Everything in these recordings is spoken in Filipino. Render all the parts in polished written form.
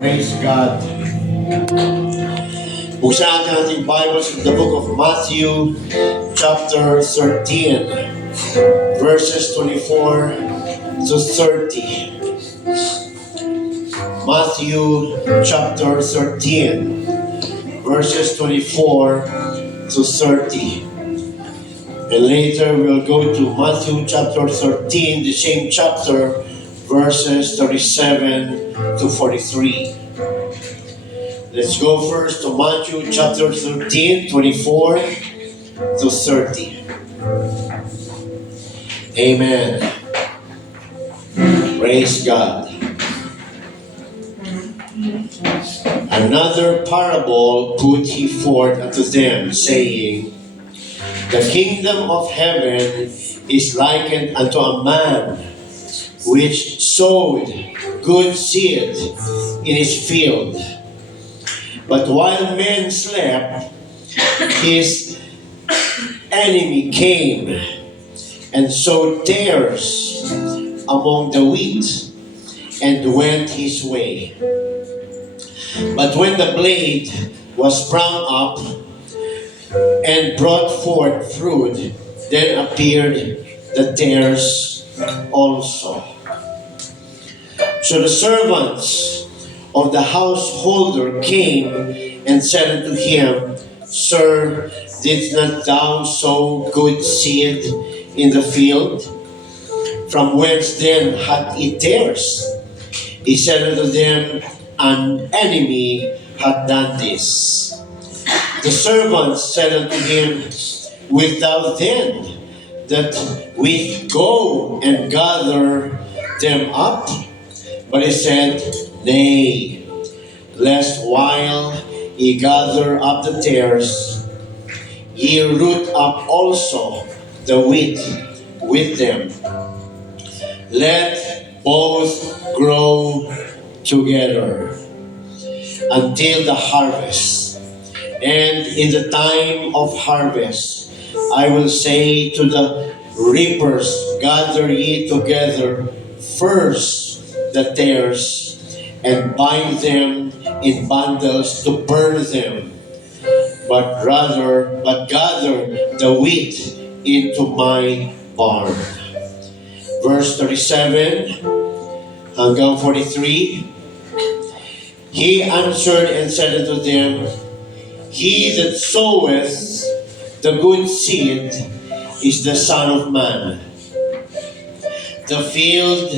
Praise God. Buksan natin ating Bibles in the book of Matthew, chapter 13, verses 24 to 30. Matthew, chapter 13, verses 24 to 30. And later we'll go to Matthew, chapter 13, the same chapter, verses 37 to 43. Let's go first to Matthew chapter 13, 24 to 30. Amen. Praise God. Another parable put he forth unto them, saying, The kingdom of heaven is likened unto a man which sowed good seed in his field. But while men slept, his enemy came and sowed tares among the wheat and went his way. But when the blade was sprung up and brought forth fruit, then appeared the tares also. So the servants of the householder came and said unto him, Sir, did not thou sow good seed in the field? From whence then hath it tares? He said unto them, An enemy hath done this. The servants said unto him, Wilt thou then that we go and gather them up? But he said, Nay, lest while ye gather up the tares, ye root up also the wheat with them. Let both grow together until the harvest. And in the time of harvest, I will say to the reapers, Gather ye together first the tares, and bind them in bundles to burn them, but gather the wheat into my barn. Verse 37 hanggang 43. He answered and said unto them, He that soweth the good seed is the Son of Man. The field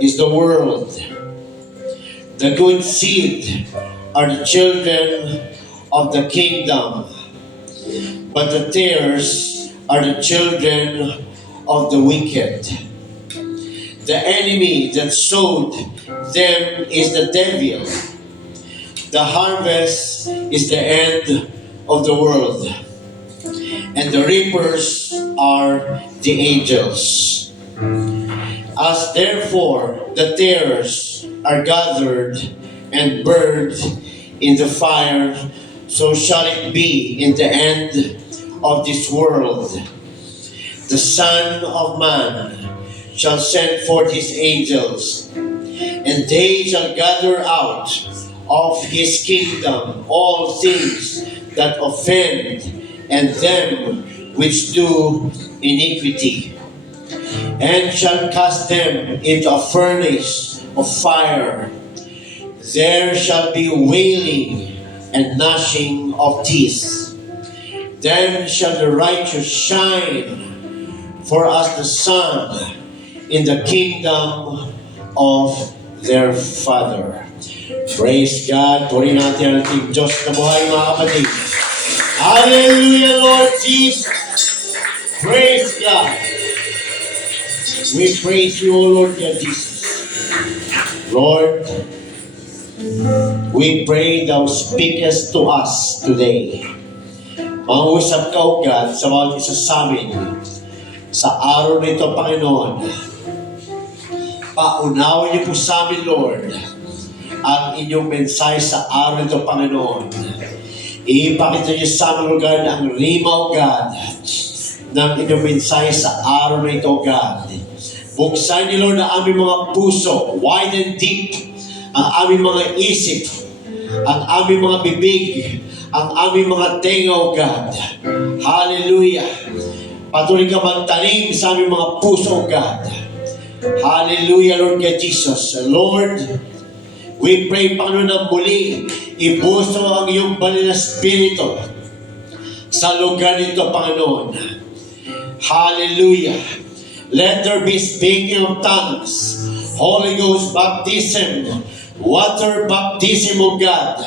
is the world. The good seed are the children of the kingdom, but the tares are the children of the wicked. The enemy that sowed them is the devil. The harvest is the end of the world, and the reapers are the angels. As therefore the tares are gathered and burned in the fire, so shall it be in the end of this world. The Son of Man shall send forth his angels, and they shall gather out of his kingdom all things that offend, and them which do iniquity, and shall cast them into a furnace of fire. There shall be wailing and gnashing of teeth. Then shall the righteous shine for us the sun in the kingdom of their Father. Praise God. Purihin natin ang ating Diyos na buhay, mga kapatid. Hallelujah, Lord Jesus. Praise God. We praise you, O Lord God Jesus. Lord, we pray thou speakest to us today. Mangusap ka, O God, sa bawat isa sa amin. Sa araw na ito, Panginoon, paunawan niyo po sa amin, Lord, ang inyong mensahe sa araw na ito, Panginoon. Ipakita niyo sa amin, Lord God, ang rimaw, God, ng inyong mensahe sa araw na ito, God. Buksan niyo, Lord, ang aming mga puso, wide and deep, ang aming mga isip, ang aming mga bibig, ang aming mga tenga, O God. Hallelujah. Patuloy ka magtanim sa aming mga puso, O God. Hallelujah, Lord God Jesus. Lord, we pray, Panginoon, na muli, ibuso ang iyong banal na Espiritu sa lugar nito, Panginoon. Hallelujah. Let there be speaking of tongues, Holy Ghost baptism, water baptism, O God.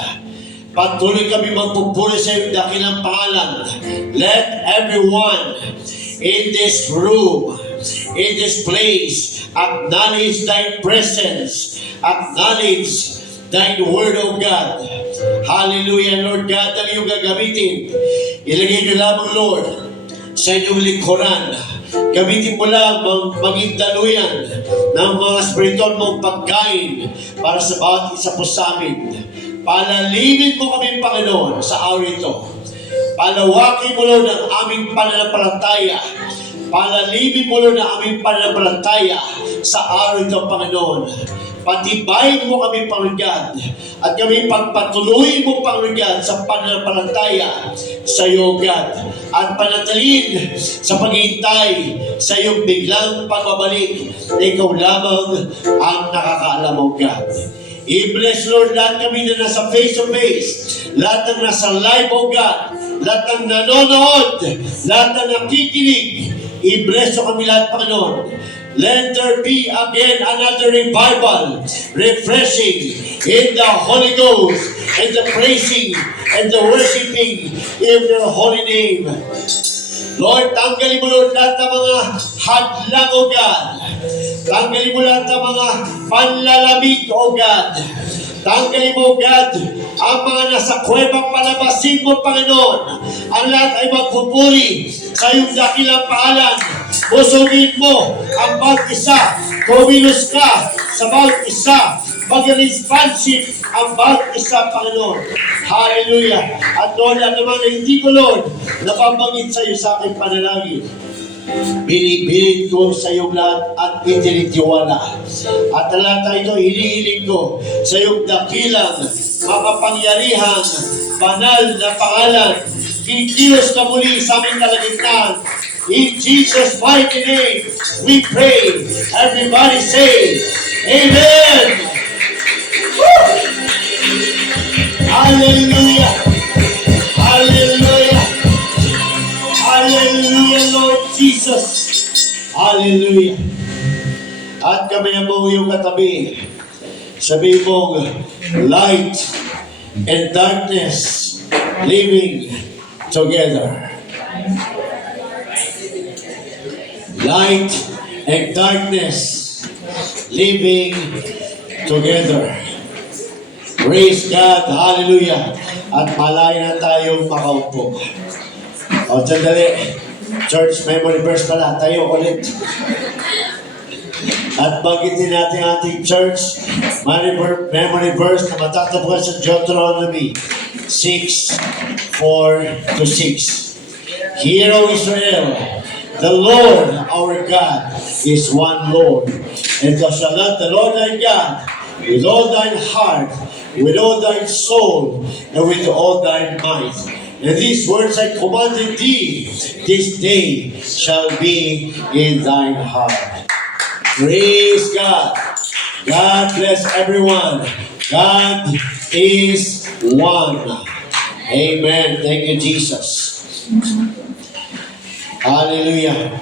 Patuloy kami magpupuri sa iyong dakilang pangalan. Let everyone in this room, in this place, acknowledge Thy presence, acknowledge Thy Word, O God. Hallelujah, Lord God, ang iyong gagamitin. Ilagay niyo lamang, Lord, sa inyong lingkuran. Gamitin mo lang maging daluyan ng mga spiritual mong pagkain para sa bawat isa po sa amin. Palalimin mo kami, Panginoon, sa araw ito. Palawakin mo, Lord, ang aming pananampalataya. Palalimin mo, Lord, ang aming pananampalataya sa araw ito, Panginoon. Patibayin mo kami, Panginoon God, at kami pagpatuloy mo, Panginoon God, sa pananampalataya sa iyo, God, at panatalin sa paghihintay sa iyong biglang pagbabalik na ikaw lamang ang nakakaalam, O God. I-bless, Lord, lahat kami na nasa face-to-face, lahat ng nasa live, O God, lahat ng nanonood, lahat ng nakikinig. I-bless mo kami lahat, Panginoon. Let there be again another revival, refreshing in the Holy Ghost, and the praising and the worshiping in your holy name. Lord, tanggalin mo, Lord, lahat ng mga hadlang, O God. Tanggalin mo lahat ng mga panlalamig, O God. Tanggalin mo, God, ang mga nasa kuwebang palabasin mo, Panginoon. Ang lahat ay magpupuri sa iyong dakilang pangalan. Busugin mo ang bawat isa. Kumilos ka sa bawat isa. Mag-responsive ang bawat isa, Panginoon. Hallelujah. At Lord, ang naman na hindi ko, Lord, napabanggit sa iyo sa aking panalangin. Binibilit ko sa iyong lahat at itinitiwala. At ang lahat ito, hinihiling ko sa iyong dakilang, makapangyarihan, banal na pangalan. Kikilos ka muli sa aming kalagitnaan. In Jesus' mighty name, we pray. Everybody say, Amen! Woo! Hallelujah! Hallelujah! Hallelujah, Lord Jesus! Hallelujah! At kami mo yung katabi. Sabi mong, light and darkness living together. Light and darkness living together. Praise God. Hallelujah. At malaya na tayong makaupo. O, sandali. Church memory verse pala. Tayo ulit. At banggitin natin ating church memory verse na matatapos sa Deuteronomy 6:4-6. Hear, O Israel, the Lord our God is one Lord, and thou shalt love the Lord thy God with all thine heart, with all thine soul, and with all thine might. And these words I commanded thee this day shall be in thine heart. Praise God. God bless everyone. God is one. Amen. Thank you, Jesus. Hallelujah.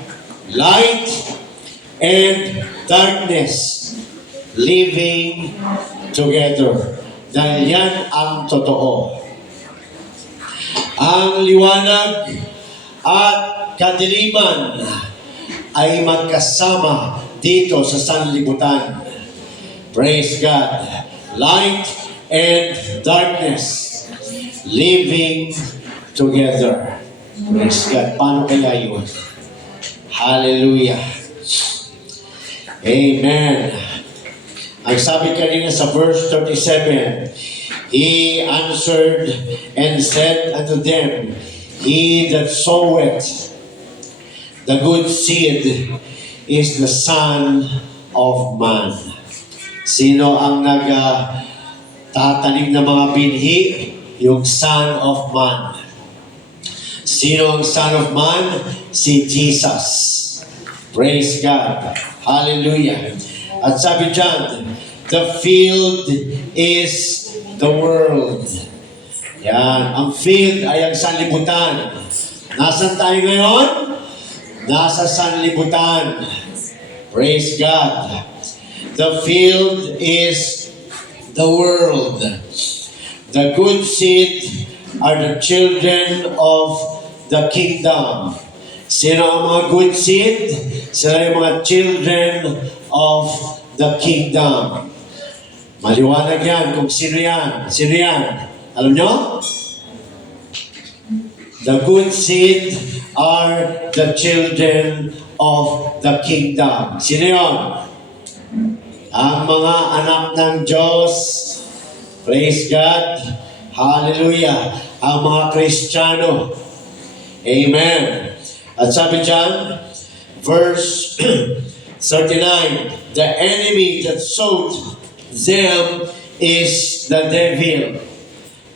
Light and darkness living together. Dahil yan ang totoo. Ang liwanag at kadiliman ay magkasama dito sa sanlibutan. Praise God. Light and darkness living together. Praise God. Paano kaya yun? Hallelujah. Amen. Ang sabi kanina sa verse 37, He answered and said unto them, He that soweth the good seed is the Son of Man. Sino ang tatanim ng mga binhi? Yung Son of Man. Sino ang Son of Man? Si Jesus. Praise God. Hallelujah. At sabi dyan, the field is the world. Yan. Ang field ay ang sanlibutan. Nasaan tayo ngayon? Nasa sanlibutan. Praise God. The field is the world. The good seed are the children of the kingdom. Sino ang mga good seed? Sila yung mga children of the kingdom. Maliwanag yan kung sino yan. Sino yan? Alam nyo? The good seed are the children of the kingdom. Sino yun? Ang mga anak ng Diyos. Praise God. Hallelujah. Ang mga Kristiyano. Amen. At sabi dyan, verse 39, the enemy that sowed them is the devil.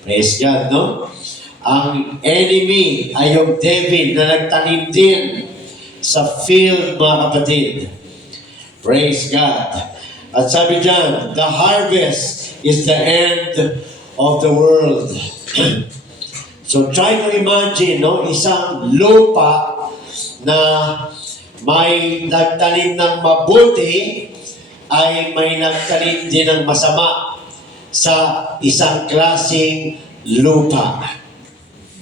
Praise God, no? Ang enemy ay yung devil na nagtanim din sa field, mga kapatid. Praise God. At sabi dyan, the harvest is the end of the world. So try to imagine, no, isang lupa na may nagtanim ng mabuti ay may nagtanim din ng masama sa isang klaseng lupa.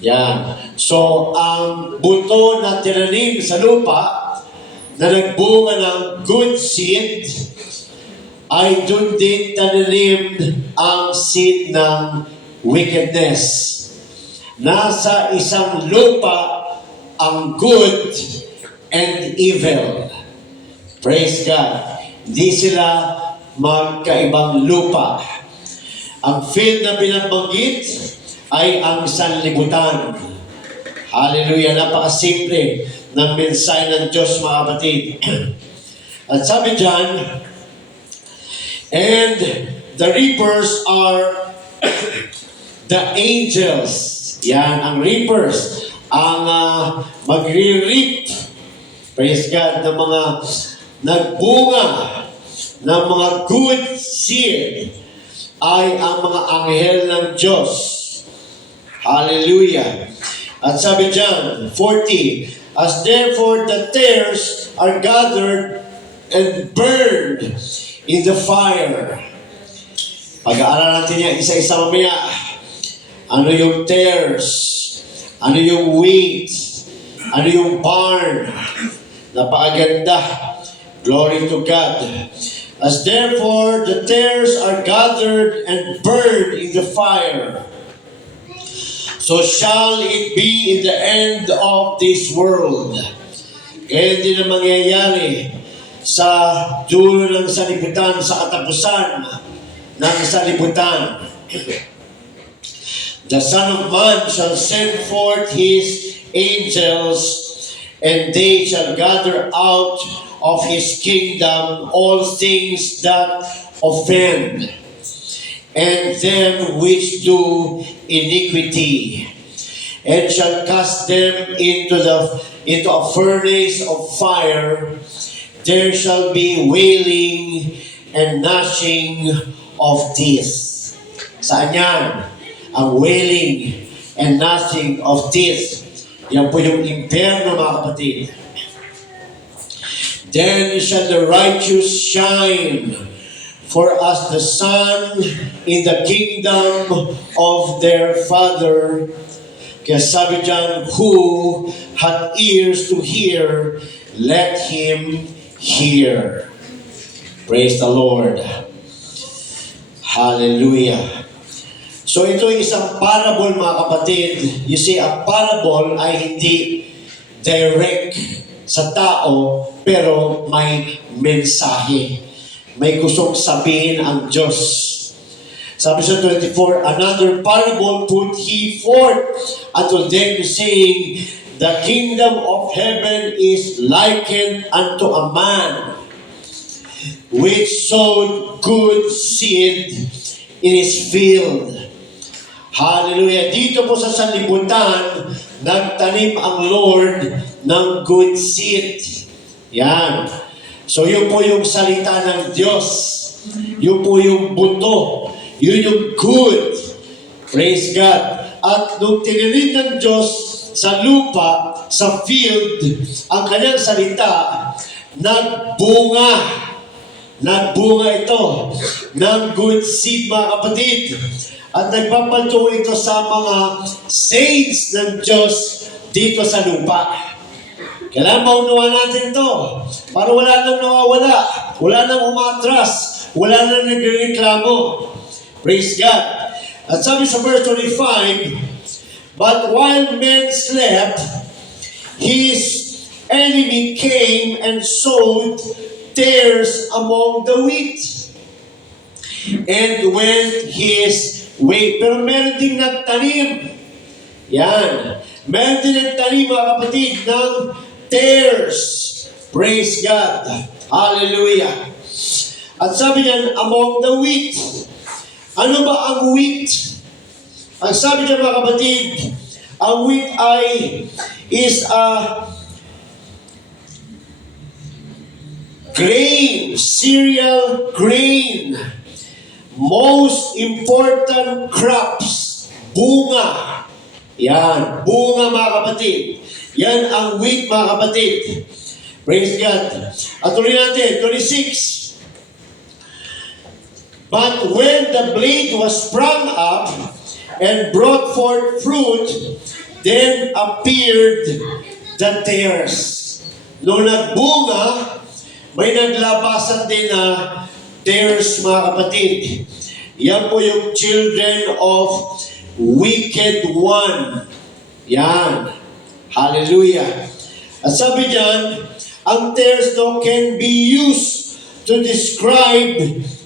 Yan. So ang buto na tinanim sa lupa na nagbunga ng good seed ay doon din tananim ang seed ng wickedness. Nasa isang lupa ang good and evil. Praise God. Hindi sila magkaibang lupa. Ang field na binabanggit ay ang sanlibutan. Hallelujah. Napakasimple ng mensahe ng Diyos, mga kapatid. At sabi dyan, and the reapers are the angels. Yan, ang reapers, ang magre-reap, praise God, ng mga nagbunga ng mga good seed ay ang mga anghel ng Diyos. Hallelujah. At sabi dyan, 40, as therefore the tares are gathered and burned in the fire. Pag-aaralan natin yan isa-isa mamaya. Ano yung tares? Ano yung wheat? Ano yung barn? Napakaganda. Glory to God. As therefore the tares are gathered and burned in the fire, so shall it be in the end of this world. Kaya din ang mangyayari sa dulo ng salibutan, sa katapusan ng salibutan. The Son of Man shall send forth his angels, and they shall gather out of his kingdom all things that offend, and them which do iniquity, and shall cast them into a furnace of fire. There shall be wailing and gnashing of teeth. Saan yan? Ang wailing and gnashing of teeth. Yan po yung impyerno, mga kapatid. Then shall the righteous shine for us the sun in the kingdom of their Father. Kaya sabi dyan, who hath ears to hear, let him hear. Praise the Lord. Hallelujah. So ito yung isang parable, mga kapatid. You see, a parable ay hindi direct sa tao, pero may mensahe. May gustong sabihin ang Diyos. Sabi sa 24, another parable put he forth unto them, saying, the kingdom of heaven is likened unto a man which sowed good seed in his field. Hallelujah. Dito po sa sanlibutan, nagtanim ang Lord ng good seed. Yan. So yun po yung salita ng Diyos. Yun po yung buto. Yun yung good. Praise God. At nung tinirin ng Diyos sa lupa, sa field, ang kanyang salita, nagbunga. Nagbunga ito ng good seed, mga kapatid. At nagpapatungo ito sa mga saints ng Diyos dito sa lupa. Kailangan maunawaan natin ito para wala nang nawawala, wala nang umatras, wala nang nagreklamo. Praise God. At sabi sa verse 25, but while men slept, his enemy came and sowed tares among the wheat and went his way. Pero meron din nagtanim. Yan. Meron din nagtanim, mga kapatid, ng tares. Praise God. Hallelujah. At sabi niyan, among the wheat. Ano ba ang wheat? Ang sabi niya, mga kapatid, ang wheat is a grain, cereal grain. Most important crops, bunga. Yan, bunga, mga kapatid. Yan ang wheat, mga kapatid. Praise God. At tuloy natin, 26. But when the blade was sprung up and brought forth fruit, then appeared the tares. Nung nagbunga, may naglabasan din na tares, mga kapatid. Yan po yung children of wicked one. Yan. Hallelujah. At sabi diyan, ang tares no can be used to describe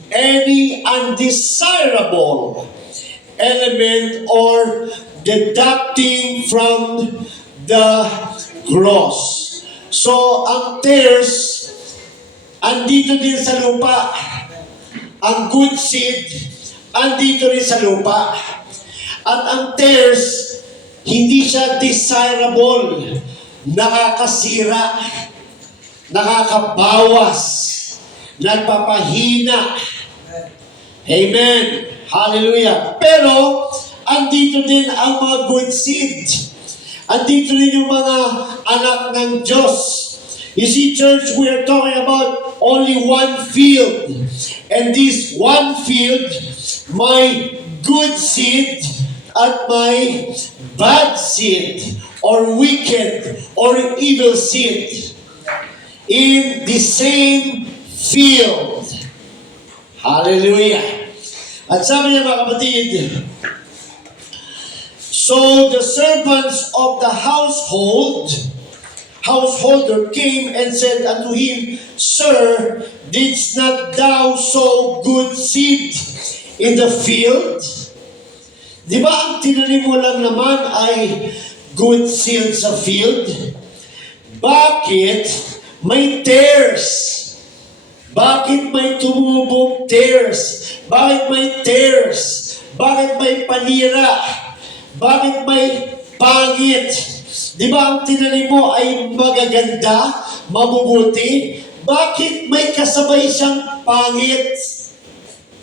any undesirable element or deducting from the gross. So, ang tares, andito din sa lupa. Ang good seed, andito rin sa lupa. At ang tares, hindi siya desirable, nakakasira, nakakabawas, nagpapahina. Amen. Hallelujah. Pero, andito din ang mga good seed. Andito din yung mga anak ng Diyos. You see, church, we are talking about only one field. And this one field, my good seed at my bad seed, or wicked, or evil seed, in the same field. Hallelujah. At sabi niya, mga kapatid, so the servants of the householder came and said unto him, Sir, didst not thou sow good seed in the field? Di ba ang tinanim mo lang naman ay good seed sa field? Bakit may tares? Bakit may tumubong tares? Bakit may tares? Bakit may panira? Bakit may pangit? Di ba ang tinanim mo ay magaganda, mabubuti? Bakit may kasabay siyang pangit?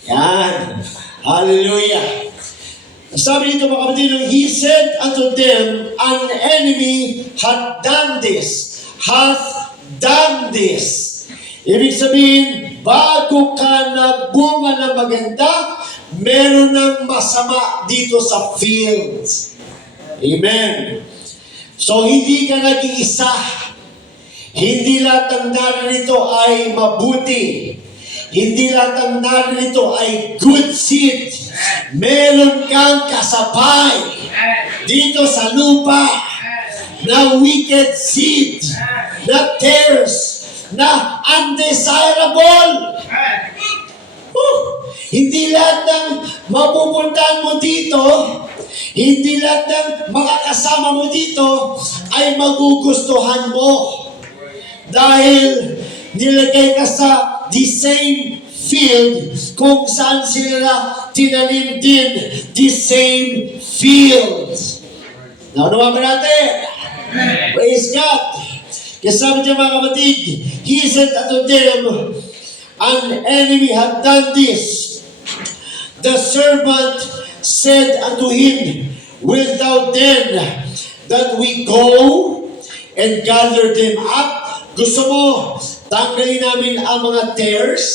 Yan. Hallelujah. Sabi nito, mga kapatid, he said unto them, an enemy hath done this. Ibig sabihin, bago ka nagbunga na maganda, meron ng masama dito sa fields. Amen. So, hindi ka nag-iisa. Hindi lahat ng narito ay mabuti. Hindi lahat ng narito ay good seed. Meron kang kasabay dito sa lupa na wicked seed, na tares, na undesirable. Hindi lahat ng mapupuntahan mo dito, hindi lahat ng makakasama mo dito ay magugustuhan mo. Dahil nilagay ka sa the same field kung saan sila tinanim din the same field. Naunawa ba natin? Praise God. Kaya sabi niya mga kapatid, he said unto them, an enemy had done this. The servant said unto him, wilt thou then that we go and gather them up? Gusto mo, tanggalin namin ang mga tares?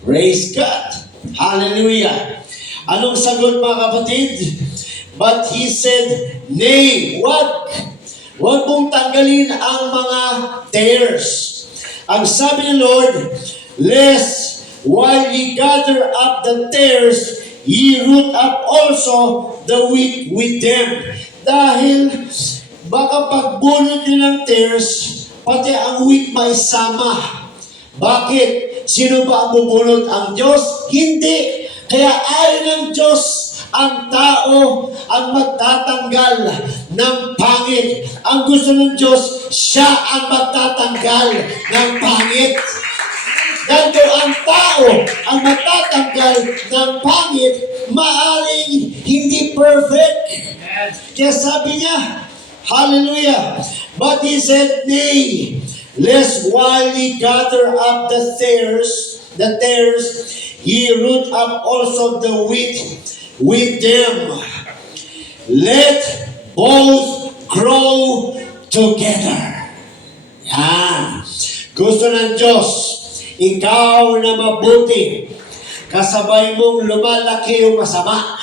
Praise God. Hallelujah. Anong sagot mga kapatid? But he said, nay, what? Huwag mong tanggalin ang mga tares. Ang sabi ni Lord, lest while ye gather up the tares, ye root up also the wheat with them. Dahil baka pagbunot nyo ng tares, pati ang wheat may sama. Bakit? Sino ba ang bubunot? Ang Diyos? Hindi. Kaya ayaw ng Diyos ang tao ang magtatanggal ng pangit. Ang gusto ng Diyos, siya ang magtatanggal ng pangit. Ganito ang tao ang magtatanggal ng pangit, maaring hindi perfect. Kaya sabi niya, hallelujah. But he said, nay, lest while ye gather up the tares, ye root up also the wheat with them. Let both grow together. Yan. Gusto ng Diyos, ikaw na mabuti, kasabay mong lumalaki yung masama.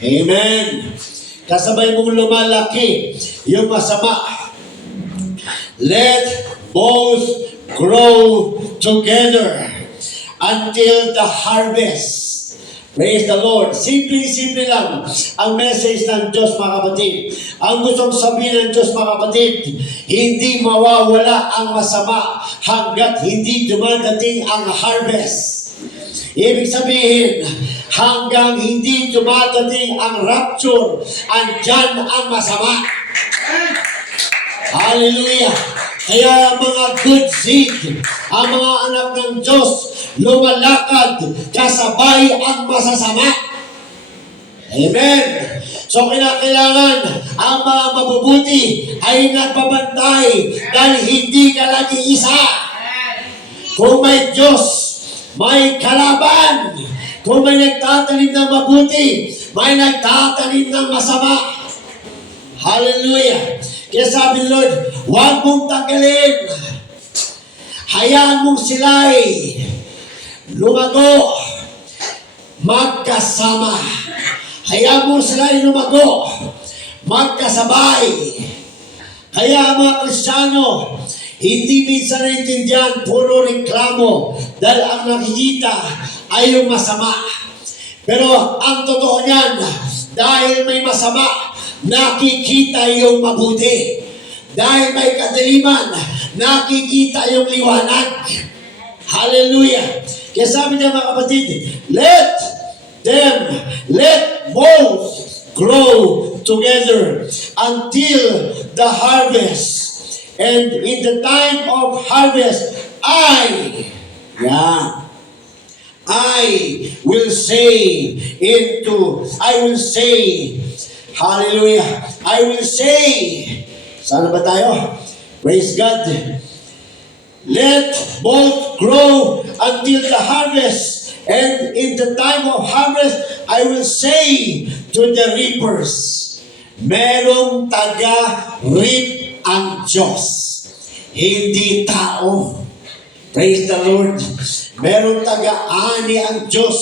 Amen. Kasabay mong lumalaki yung masama. Let both grow together until the harvest. Praise the Lord. Simple lang ang message ng Diyos, mga kapatid. Ang gustong sabihin ng Diyos, mga kapatid, hindi mawawala ang masama hanggat hindi dumadating ang harvest. Ibig sabihin, hanggang hindi dumadating ang rapture, andyan ang masama. Hallelujah! Kaya mga good seed, ang mga anak ng Diyos, lumalakad kasabay ang masasama. Amen! So kinakailangan ang mga mabubuti ay nagbabantay dahil hindi ka lagi isa. Kung may Diyos, may kalaban. Kung may nagtatanim ng mabuti, may nagtatanim ng masama. Hallelujah! Kaya sabi ni Lord, huwag mong tanggalin. Hayaan mong sila'y lumago, magkasama. Hayaan mong sila'y lumago, magkasabay. Kaya mga Kristiyano, hindi minsan naintindihan, puro reklamo dahil ang nakikita ay yung masama. Pero ang totoo niyan, dahil may masama, nakikita yung mabuti. Dahil may kadiliman, nakikita yung liwanag. Hallelujah! Kaya sabi niya mga kapatid, let both grow together until the harvest. And in the time of harvest, I will say, hallelujah, I will say, sana ba tayo? Praise God. Let both grow until the harvest, and in the time of harvest, I will say to the reapers, merong taga-reap ang Diyos, hindi tao. Praise the Lord. Merong taga-ani ang Diyos,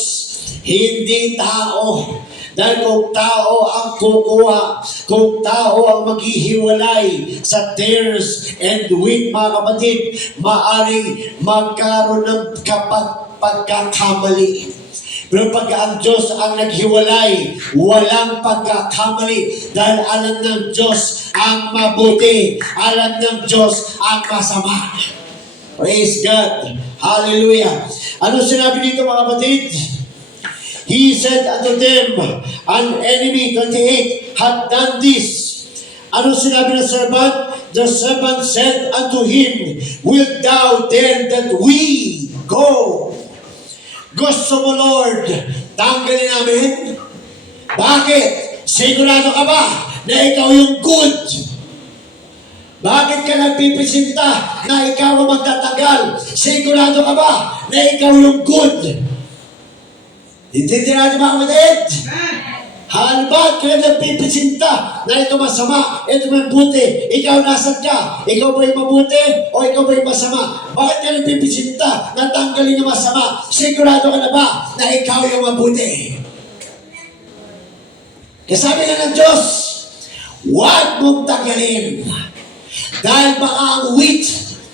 hindi tao. Dahil kung tao ang kukuha, kung tao ang maghihiwalay sa tares and wheat, mga kapatid, maaring magkaroon ng pagkakamali. Pero pag ang Diyos ang naghiwalay, walang pagkakamali. Dahil alam ng Diyos ang mabuti, alam ng Diyos ang masama. Praise God. Hallelujah. Ano sinabi dito mga kapatid? He said unto them, an enemy, 28, had done this. Ano sinabi ng servant? The servant said unto him, wilt thou then that we go Gusto mo, Lord, tanggalin namin? Bakit? Sigurado ka ba na ikaw yung good? Bakit ka nagpipresinta na ikaw ang magtatagal? Sigurado ka ba na ikaw yung good? Intindihan natin mga kapatid? Bakit ka nagpipresinta na ito masama, ito mabuti, ikaw nasad ka, ikaw ba yung mabuti o ikaw ba yung masama? Bakit ka nagpipresinta na tanggalin yung masama? Sigurado ka na ba na ikaw yung mabuti? Kaya sabi nga ng Diyos, huwag mong tanggalin. Dahil baka ang wheat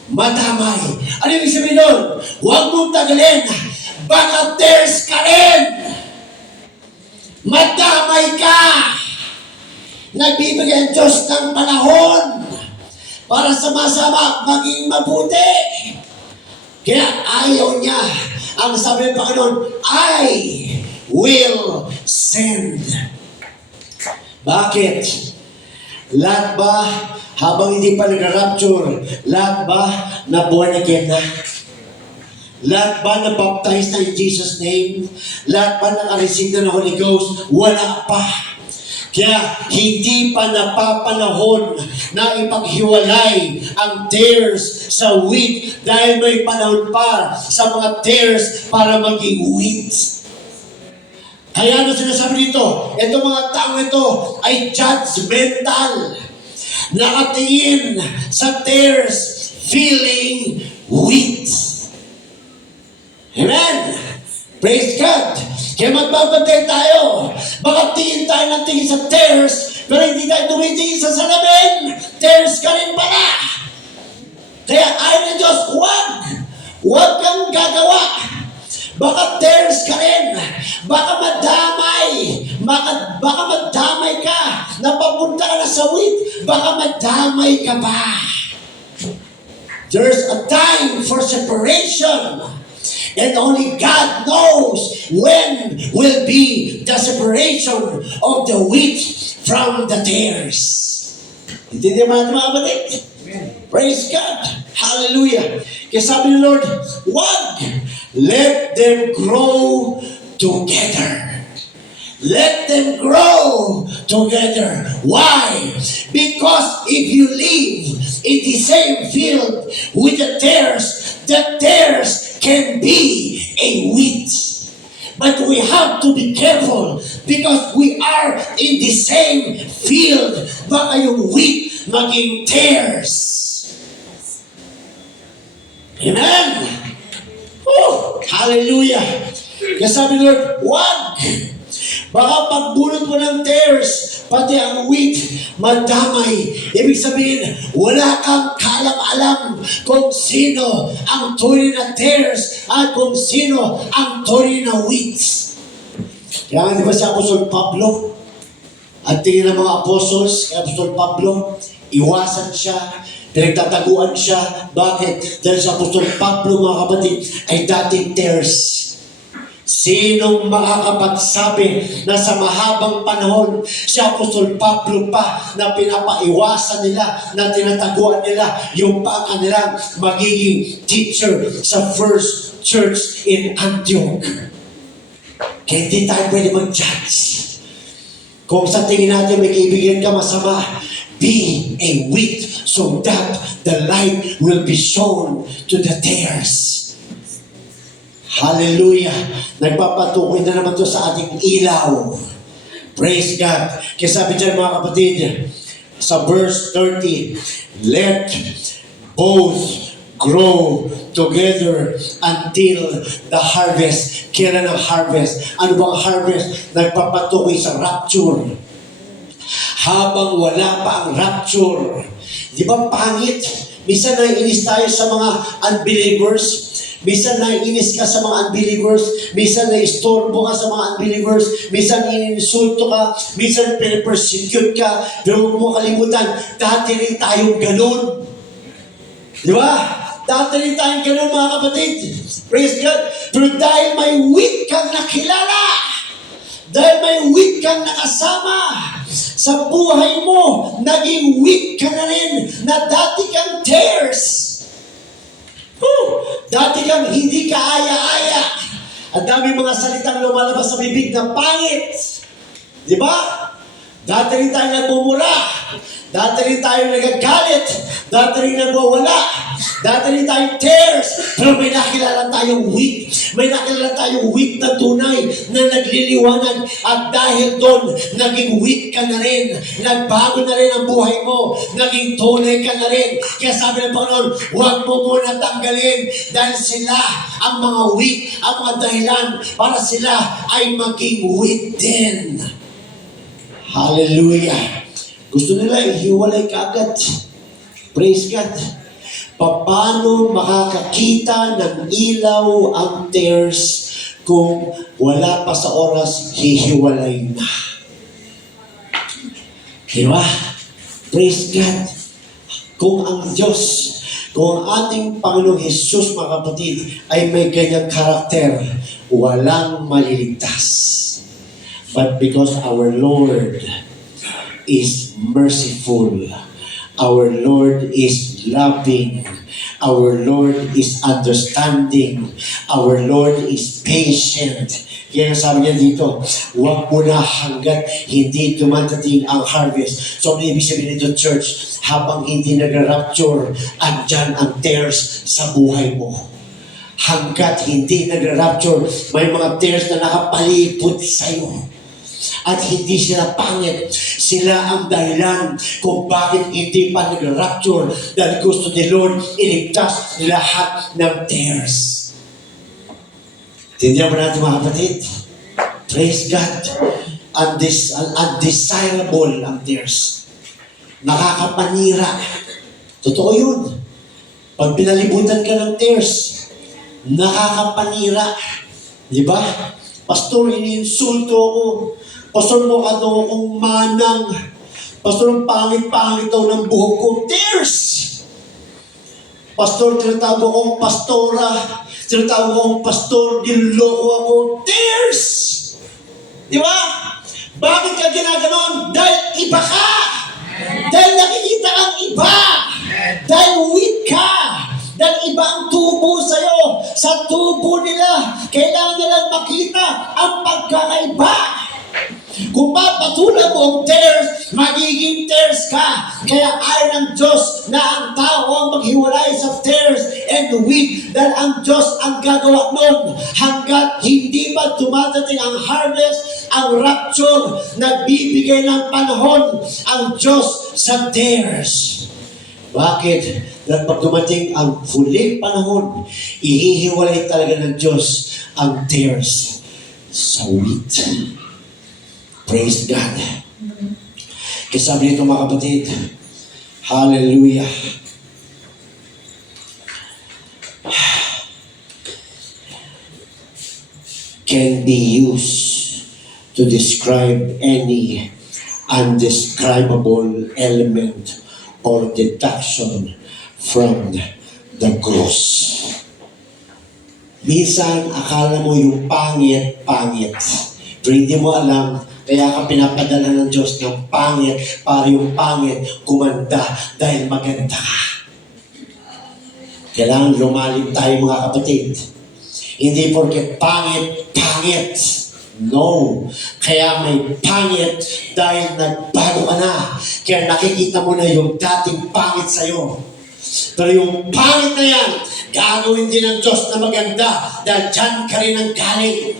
madamay. Ano yung sabihin nun? Huwag mong tanggalin. Baka tares ka rin. Madamay ka. Nagbibigay ang Diyos ng panahon para sama-sama maging mabuti. Kaya ayaw niya. Ang sabi ng Panginoon, I will send. Bakit? Lahat ba, habang hindi pa nag-rapture, lahat ba na born again na? Lahat ba na baptized na in Jesus' name? Lahat ba naka-receive na ng Holy Ghost? Wala pa. Kaya hindi pa napapanahon na ipaghiwalay ang tares sa wheat dahil may panahon pa sa mga tares para maging wheat. Kaya ano sinasabi dito? Itong mga tao ito ay judgmental. Nakatingin sa tares, feeling wheat. Amen? Praise God! Kaya magbabantay tayo. Baka tingin tayo ng tingin sa tares, pero hindi tayo tumitingin sa salamin. Tares ka rin pala. Kaya ayaw ng Diyos, huwag kang gagawa. Baka tares ka rin. Baka madamay. Baka madamay ka. Napapunta ka na sa wheat. Baka madamay ka pa. There's a time for separation. And only God knows when will be the separation of the wheat from the tares. Intindihan mo natin mga kapatid? Praise God. Hallelujah. Kaya sabi ng Lord, wag. Let them grow together. Let them grow together. Why? Because if you live in the same field with the tares can be a wheat. But we have to be careful because we are in the same field. Baka yung wheat maging tares. Amen? Oh, hallelujah. Kaya sabi ng Lord, wag. Baka pagbunot mo ng tares, pati ang wheat, madamay. Ibig sabihin, wala kang kaalam-alam kung sino ang tunay na tares at kung sino ang tunay na wheat. Kaya nga di ba si Apostol Pablo? At tingin ng mga apostles, kay Apostol Pablo, iwasan siya, pinagtataguan siya. Bakit? Dahil si Apostol Pablo, mga kapatid, ay dating tares. Sinong makakapagsabi na sa mahabang panahon si Apostol Pablo pa na pinapaiwasan nila, na tinataguan nila yung kanilang magiging teacher sa first church in Antioch. Kaya hindi tayo pwede mag-judge. Kung sa tingin natin may kaibigan ka masama, be a wheat so that the light will be shown to the tares. Hallelujah! Nagpapatukoy na naman to sa ating ilaw. Praise God! Kaya sabi dyan mga kapatid, sa verse 30, let both grow together until the harvest. Kailan ang harvest? Ano bang harvest? Nagpapatukoy sa rapture. Habang wala pa ang rapture. Di ba pangit? Minsan naiinis tayo sa mga unbelievers. Minsan naiinis ka sa mga unbelievers. Minsan naistorbo ka sa mga unbelievers. Minsan ininsulto ka. Minsan pinipersecute ka. Pero huwag mo kalimutan, dati rin tayong ganun. Di ba? Dati rin tayong ganun mga kapatid. Praise God. Pero dahil may wheat kang nakilala, dahil may wheat kang nakasama, sa buhay mo, naging wheat ka na rin na dati kang tares. Dati kang hindi ka aya-aya. Ang dami mga salitang lumalabas sa bibig na pangit. Di ba? Dati rin tayo nagmumura. Dati rin tayo nagagalit. Dati rin nagwawala. Dati rin tayong tears. Pero may nakilala tayong weak. May nakilala tayong weak na tunay na nagliliwanag. At dahil doon, naging weak ka na rin. Nagbago na rin ang buhay mo. Naging tunay ka na rin. Kaya sabi ng Panginoon, huwag mo muna tanggalin. Dahil sila ang mga weak, ang mga dahilan para sila ay maging weak din. Hallelujah. Gusto nila ihiwalay ka agad. Praise God. Paano makakakita ng ilaw ang tears kung wala pa sa oras, hihiwalay na? Diba? Praise God. Kung ang Diyos, kung ang ating Panginoong Jesus, mga kapatid, ay may ganyang karakter, walang maliligtas. But because our Lord is merciful, our Lord is loving, our Lord is understanding, our Lord is patient. Kaya sabi niya dito, huwag mo na hanggat hindi dumadating ang harvest. So, ibig sabihin nito, church, habang hindi nag-rapture, andyan ang tears sa buhay mo. Hanggat hindi nag-rapture, may mga tears na nakapalipot sa'yo. At hindi sila pangit. Sila ang dahilan kung bakit hindi pa nag-rapture. Dahil gusto ni Lord iligtas lahat ng tears. Tindihan ba natin mga kapatid? Praise God. Undesirable ang tears. Nakakapanira. Totoo yun. Pag pinalibutan ka ng tears, nakakapanira. Di ba? Pastor, iniinsulto ako. Pastor, mukha daw akong manang. Pastor, ang pangit-pangit daw ng buhok ko. Tears! Pastor, tinatawag akong pastora. Tinatawag akong pastor. Niloko ako. Tears! Di ba? Bakit ka ginaganon? Dahil iba ka! Dahil nakikita kang iba! Dahil weak ka! Dahil iba ang tubo sa'yo. Sa tubo nila, kailangan nilang makita ang pagkakaiba. Kung papatulan mo ang tears, magiging tears ka. Kaya ayaw ng Diyos na ang tao ang maghiwalay sa tears and weep. Dahil ang Diyos ang gagawa nun. Hanggat hindi pa dumadating ang harvest, ang rapture, nagbibigay ng panahon ang Diyos sa tears. Bakit? Dahil pag dumating ang huling panahon, ihihiwalay talaga ng Diyos ang tears sa wheat. Praise God. Kaya sabi nito mga kapatid, hallelujah. Can be used to describe any undescribable element or deduction from the gross. Minsan, akala mo yung pangit. Pero hindi mo alam, kaya ka pinapadala ng Diyos ng pangit para yung pangit kumanda dahil maganda ka. Kailangan lumalim tayo mga kapatid. Hindi porket pangit. No. Kaya may pangit dahil nagbago ka na. Kaya nakikita mo na yung dating pangit sa'yo. Pero yung pangit na yan, gagawin din ng Diyos na maganda dahil dyan ka rin ang galing.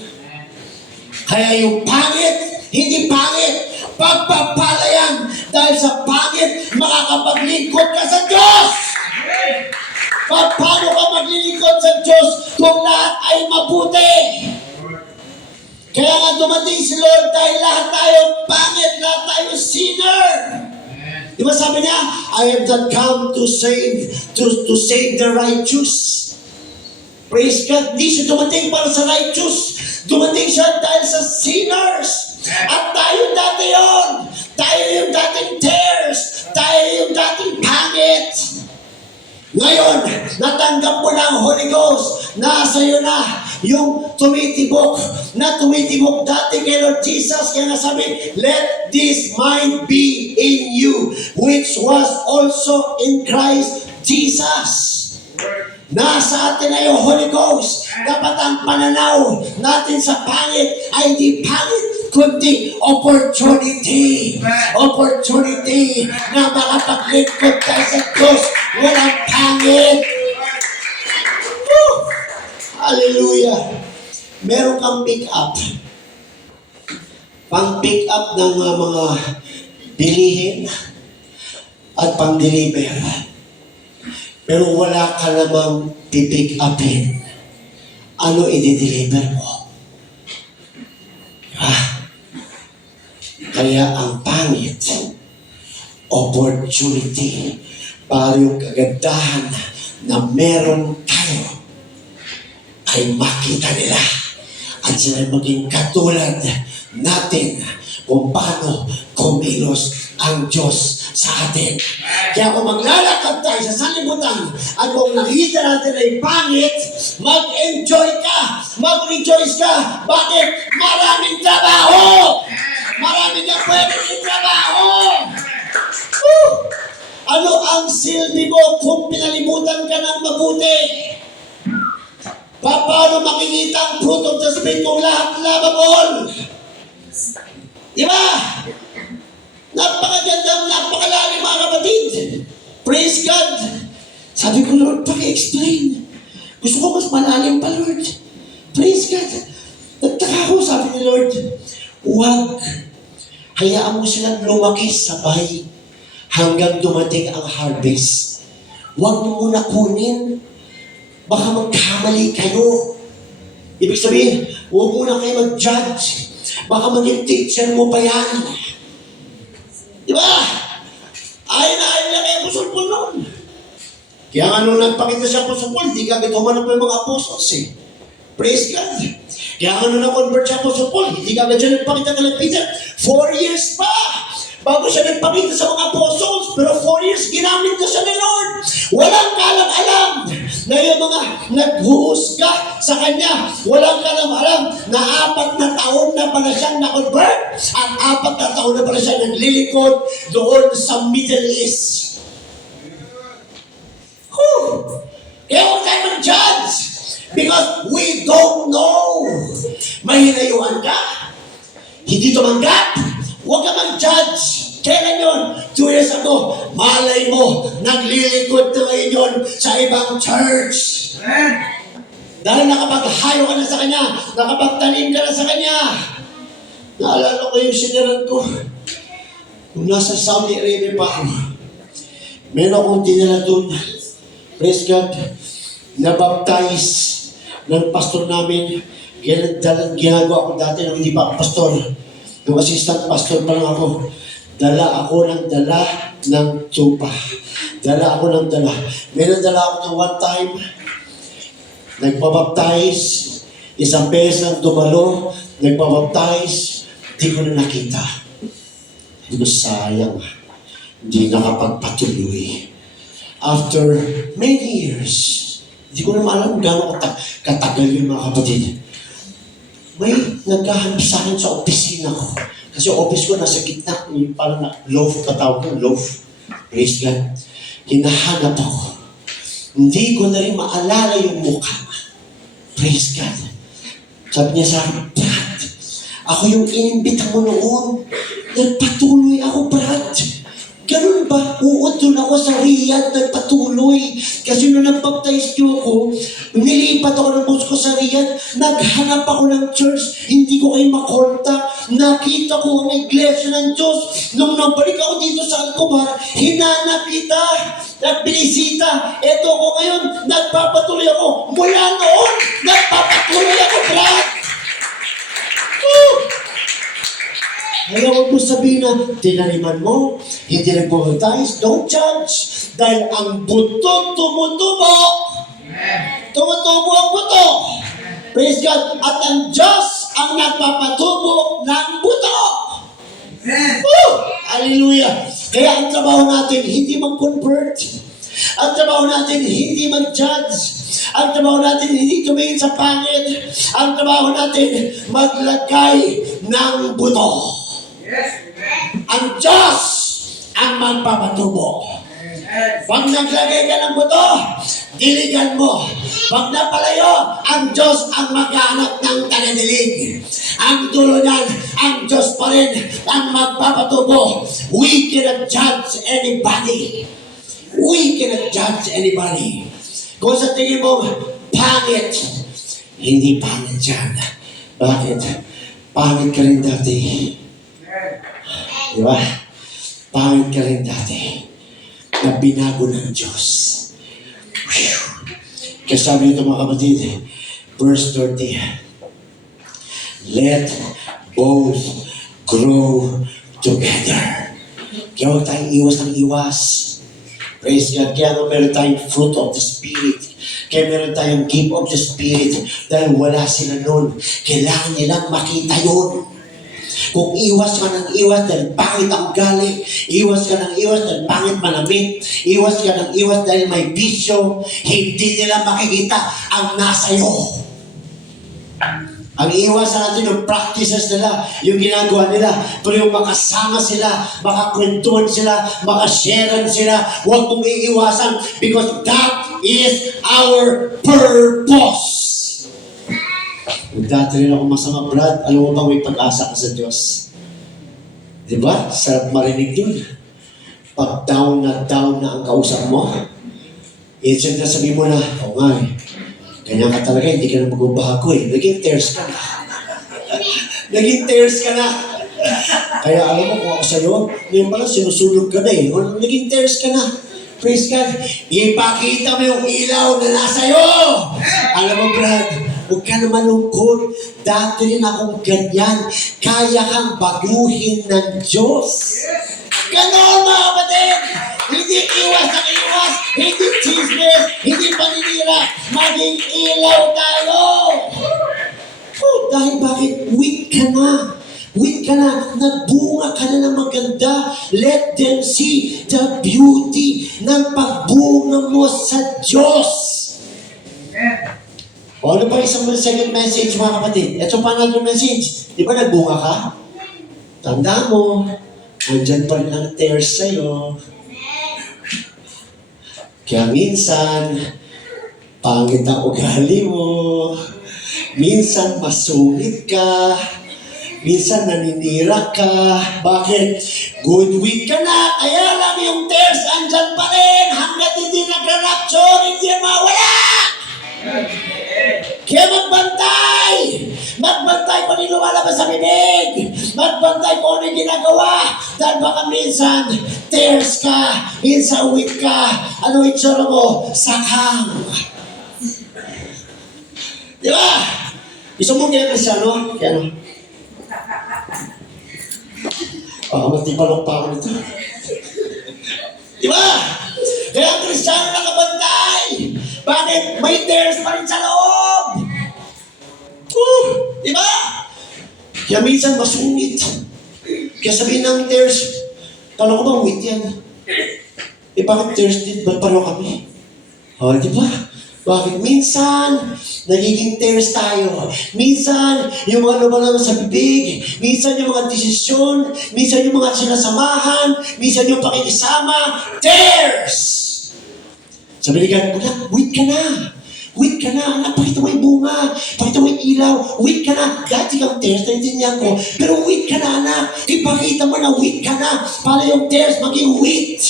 Kaya yung pangit, hindi pangit. Pagpapala yan. Dahil sa pangit, makakapaglingkod ka sa Diyos. Paano ka maglilingkod sa Diyos kung lahat ay mabuti? Kaya nga dumating si Lord dahil lahat tayo pangit, lahat tayo sinner. Di ba sabi niya, I have not come to save the righteous. Praise God. Di siya dumating para sa righteous. Dumating siya dahil sa sinners. At tayo dati yun. Tayo yung dating tares. Tayo yung dating pangit. Ngayon, natanggap mo na ang Holy Ghost. Nasa iyo na yung tumitibok dati kay Lord Jesus. Kaya nga sabi, let this mind be in you, which was also in Christ Jesus. Nasa atin na yung Holy Ghost. Dapat ang pananaw natin sa pangit ay hindi pangit, kundi opportunity. Opportunity na makapaglingkod tayo sa Diyos. Walang pangit. Woo! Hallelujah. Meron kang pick up. Pang pick up ng mga bilihin at pang deliver. Pero wala ka namang pipick upin. Ano i-deliver mo? Kaya ang pangit, opportunity para yung kagandahan na meron tayo ay makita nila at sila maging katulad natin kung paano kumilos ang Diyos sa atin. Kaya kung maglalakad tayo sa sanlibutan at kung nakita natin ay pangit, mag-enjoy ka, mag-rejoice ka. Bakit? Maraming trabaho! Maraming ka pwedeng itrabaho! Ano ang silbi mo kung pinalimutan ka ng mabuti? Paano makikita ang fruit of the Spirit kung lahat lovable? Di ba? Napakagandang, napakalalim mga kapatid. Praise God. Sabi ko, Lord, paki-explain. Gusto ko mas malalim pa, Lord. Praise God. Nagtaka ko, sabi ni Lord, huwag. Hayaan mo silang lumaki sabay hanggang dumating ang harvest. Huwag mo muna kunin. Baka magkamali kayo. Ibig sabihin, huwag muna kayo mag-judge. Baka maging teacher mo pa yan. Di ba? Ayaw na kayo Apostol Paul noon. Kaya nga nung nagpakita siya Apostol Paul, di ka agad humanap ng mga apostles eh. Praise God. Kaya nga nung na-convert siya Apostol Paul, hindi ka agad siya nagpakita kay Peter. 4 years pa bago siya nagpakita sa mga apostles. Pero 4 years ginamit na siya ni Lord. Walang kalam-alam na yung mga naghuhusga sa kanya. Walang kalam-alam na 4 na taon na pala siyang na-convert at 4 na taon na pala siya naglilikod doon sa Middle East. Kaya huwag tayo mag-judge because we don't know. May hinayuhan ka, hindi tumanggap, huwag ka mag-judge. Kailan yun? 2 years ago, malay mo, naglilikod na ngayon yun sa ibang church. Dahil nakapaghayo ka na sa Kanya, nakapagtanim ka na sa Kanya. Naalala ko yung siniran ko. Nung nasa Saudi Arabia pa ako, meron akong dinala doon. Praise God. Nabaptize ng pastor namin. Ginagawa ko dati nung hindi pa ako pastor. Nung assistant pastor pa lang ako. Dala ako ng tupa. Dala ako ng dala. May nadala ako ng one time. Nagpabaptize. 1 beses ang dumalo. Nagpabaptize. Hindi ko na nakita. Hindi ko sayang. Hindi nakapagpatuloy. After many years, hindi ko na maalam gano'ng katagal yung mga kapatid. May naghahanap sa akin sa opisina ko. Kasi office ko nasa gitna, yung parang loaf, katawag ko, loaf. Praise God. Hinahanap ako. Hindi ko na rin maalala yung mukha. Praise God. Sabi niya sa akin, Brad, ako yung inimbita mo noon. Nagpatuloy ako, Brad. Ganun ba? Oo, doon ako sa Riyadh, nagpatuloy. Kasi nung nag-baptize niyo ako, nilipat ako ng bus ko sa Riyadh, naghanap ako ng church, hindi ko kayo makontak. Nakita ko ang iglesia ng Diyos. Nung nabalik ako dito sa Alcobar, hinanap kita at binisita. Eto ko ngayon, nagpapatuloy ako. Mula noon, nagpapatuloy ako, Brad. Kaya huwag mo sabihin na tinaniman mo, hindi nag-baptize, don't judge. Dahil ang buto tumutubo. Tumutubo ang buto. Praise God. At ang Diyos ang nagpapatubo ng buto. Hallelujah. Kaya ang trabaho natin, hindi mag-convert. Ang trabaho natin, hindi mag-judge. Ang trabaho natin, hindi tumingin sa pangit. Ang trabaho natin, maglagay ng buto. Ang Diyos ang magpapatubo. Pag naglagay ka ng buto, diligan mo. Pag napalayo, ang Diyos ang maghanap ng tanadilig. Ang dulo niyan, ang Diyos pa rin ang magpapatubo. We cannot judge anybody. We cannot judge anybody. Kung sa tingin mo, pangit, hindi pangit yan. Bakit? Pangit ka rin dati. Di ba? Pangit ka rin dati. Na binago ng Diyos. Whew. Kaya sabi nito mga kapatid, verse 30, let both grow together. Kaya huwag tayong iwas ng iwas. Praise God. Kaya meron tayong fruit of the Spirit. Kaya meron tayong gift of the Spirit. Dahil wala sila nun. Kailangan nilang makita yun. Kung iwas ka ng iwas dahil pangit ang ugali, iwas ka ng iwas dahil pangit manamit, iwas ka ng iwas dahil may bisyo, hindi nila makikita ang nasa iyo. Ang iwasan natin yung practices nila, yung ginagawa nila, pero yung makasama sila, makakwentuhan sila, makasharean sila, huwag mong iiwasan because that is our purpose. Dati rin ako masama, Brad. Alam mo bang may pag-asa ka sa Diyos? Diba? Sarap marinig yun. Pag down na ang kausap mo, instant na sabi mo na, oo nga eh, ganyan ka talaga, hindi ka na magbabago eh. Naging tears ka na. Naging tears ka na. Kaya alam mo kung ako sa'yo, ngayon pala sinusunog ka na eh. Naging tears ka na. Praise God. Ipakita mo yung ilaw na nasa iyo. Alam mo, Brad, huwag ka na malungkot. Dati rin akong ganyan. Kaya kang baguhin ng Diyos. Ganon, mga kapatid. Hindi iwas ang iwas. Hindi chismis. Hindi paninira. Maging ilaw tayo. Oh, dahil bakit? Weak ka na. Weak ka na. Nagbunga ka na ng maganda. Let them see the beauty ng pagbunga mo sa Diyos. O ano pa isang second message, mga kapatid? Ito pa another message. Di ba nagbunga ka? Tanda mo, andyan pa rin ang tears sa'yo. Kaya minsan, pangit ang ugali mo. Minsan, masungit ka. Minsan, naninira ka. Bakit? Good week ka na. Kaya lang yung tears, andyan pa rin. Hanggat hindi nagra-rapture, hindi mawala. Kaya magbantay! Magbantay kung ano lumalabas sa bibig! Magbantay kung ano yung ginagawa! Dahil baka minsan, tears ka, insawit ka, ano itsura mo? Sakang! Di ba? Gusto mo kaya Kristiano? Kaya ano? Matipalok pa ako nito. Di ba? Kaya ang Kristiano nakabantay! Bakit? May tears pa rin sa loob! Di ba? Kaya minsan masungit. Kaya sabihin ng tears, kala ko bang wait yan? Bakit tears din? Ba't pareho kami? Di ba? Bakit? Minsan, nagiging tears tayo. Minsan, yung mga lumalabas sa bibig. Minsan, yung mga desisyon. Minsan, yung mga sinasamahan. Minsan, yung pakikisama. Tears! Sabi ni God, anak, wait ka na. Wait ka na, anak, pakita mo yung bunga. Pakita mo yung ilaw. Wait ka na. Dati kang tears, naintindihan ko. Pero wait ka na, anak. Ipakita mo na wait ka na. Para yung tears maging wait.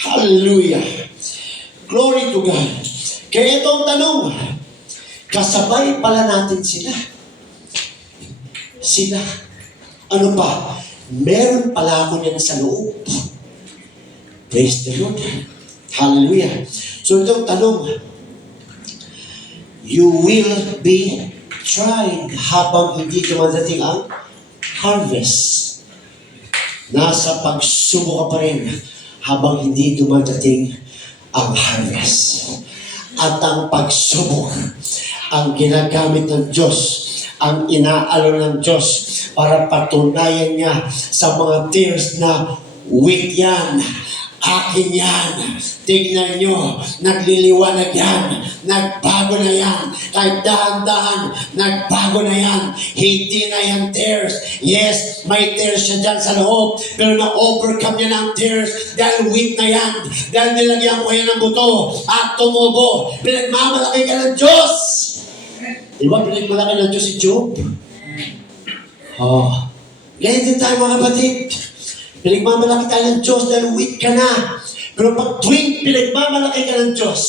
Hallelujah. Glory to God. Kaya itong tanong, kasabay pala natin sila. Sila. Ano pa? Meron pala ako niyan sa loob. Praise the Lord. Hallelujah. So itong tanong, you will be tried habang hindi dumadating ang harvest. Nasa pagsubok ka pa rin habang hindi dumadating ang harvest. At ang pagsubok, ang ginagamit ng Diyos, ang inaalok ng Diyos para patunayan niya sa mga tears na wait yan. Akin yan. Tingnan nyo, nagliliwanag yan. Nagbago na yan. Kahit dahan-dahan, nagbago na yan. Hindi na yan tears. Yes, may tears siya dyan sa loob. Pero na-overcome niya ng tears dahil weak na yan. Dahil nilagyan ko yan ng buto at tumubo. Pinagmamalaki ka ng Diyos. Di ba pinagmalaki ng Diyos si Job? Oh. Ganyan din tayo mga kapatid. Pinagmamalaki tayo ng Diyos dahil weak ka na. Pero pag tuwing pinagmamalaki ka ng Diyos,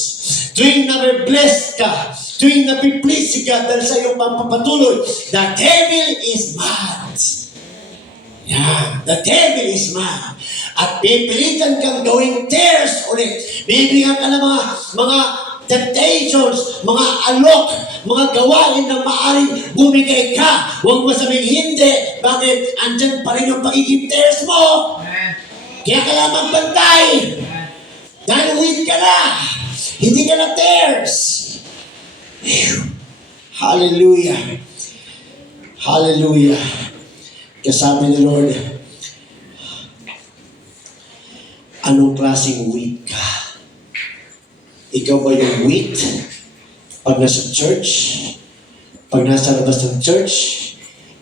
tuwing na-bless ka, tuwing na-please ka dahil sa iyong pampapatuloy, the devil is mad. Yeah, the devil is mad. At pipilitan kang gawing tears ulit. Bibigyan ka ng mga temptations, mga alok, mga gawain na maaaring bumigay ka. Huwag mo sabihin hindi. Bakit? Andyan pa rin yung pagiging tears mo. Kaya ka lang magbantay. Dahil weak ka na. Hindi ka na tears. Hallelujah. Hallelujah. Kasabi ni Lord, anong klaseng weak ka? Ikaw ba yung weak? Pag nasa church, pag nasa labas ng church,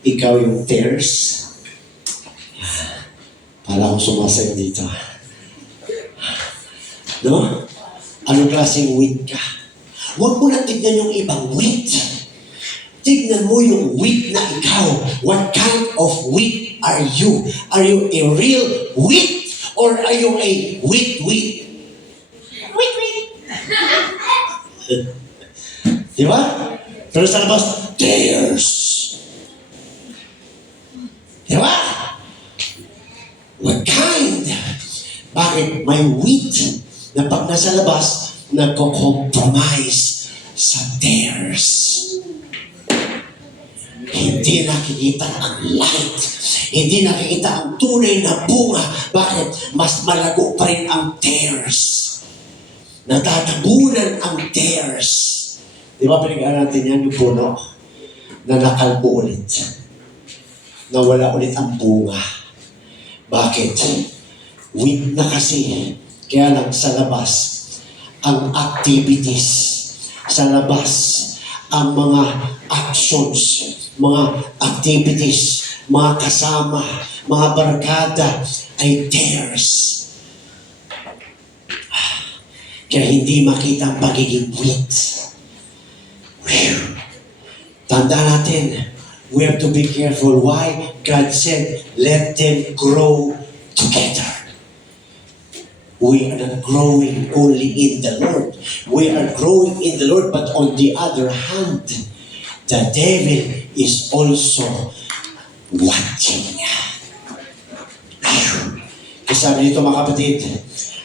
ikaw yung tears. Para akong sumasayo dito. No? Anong klaseng weak ka? Huwag mo na tignan yung ibang weak. Tignan mo yung weak na ikaw. What kind of weak are you? Are you a real weak? Or are you a weak? Weak. Di ba? Pero sa labas, tears. Di ba? What kind? Bakit? May weak na pag nasa labas, nagko-compromise sa tears. Hindi nakikita ang light. Hindi nakikita ang tunay na bunga. Bakit? Mas malago pa rin ang tears. Natatabunan ang tears. Di ba pinag-aaral natin yan, yung puno na nakalbo ulit. Nawala ulit ang bunga. Bakit? Weak na kasi. Kaya lang sa labas, ang activities. Sa labas, ang mga actions, mga activities, mga kasama, mga barkada ay tears. Kaya hindi makita ang pagiging weak. Tanda natin, we have to be careful. Why? God said, let them grow together. We are not growing only in the Lord. We are growing in the Lord, but on the other hand, the devil is also watching. Kasi sabi dito mga kapatid,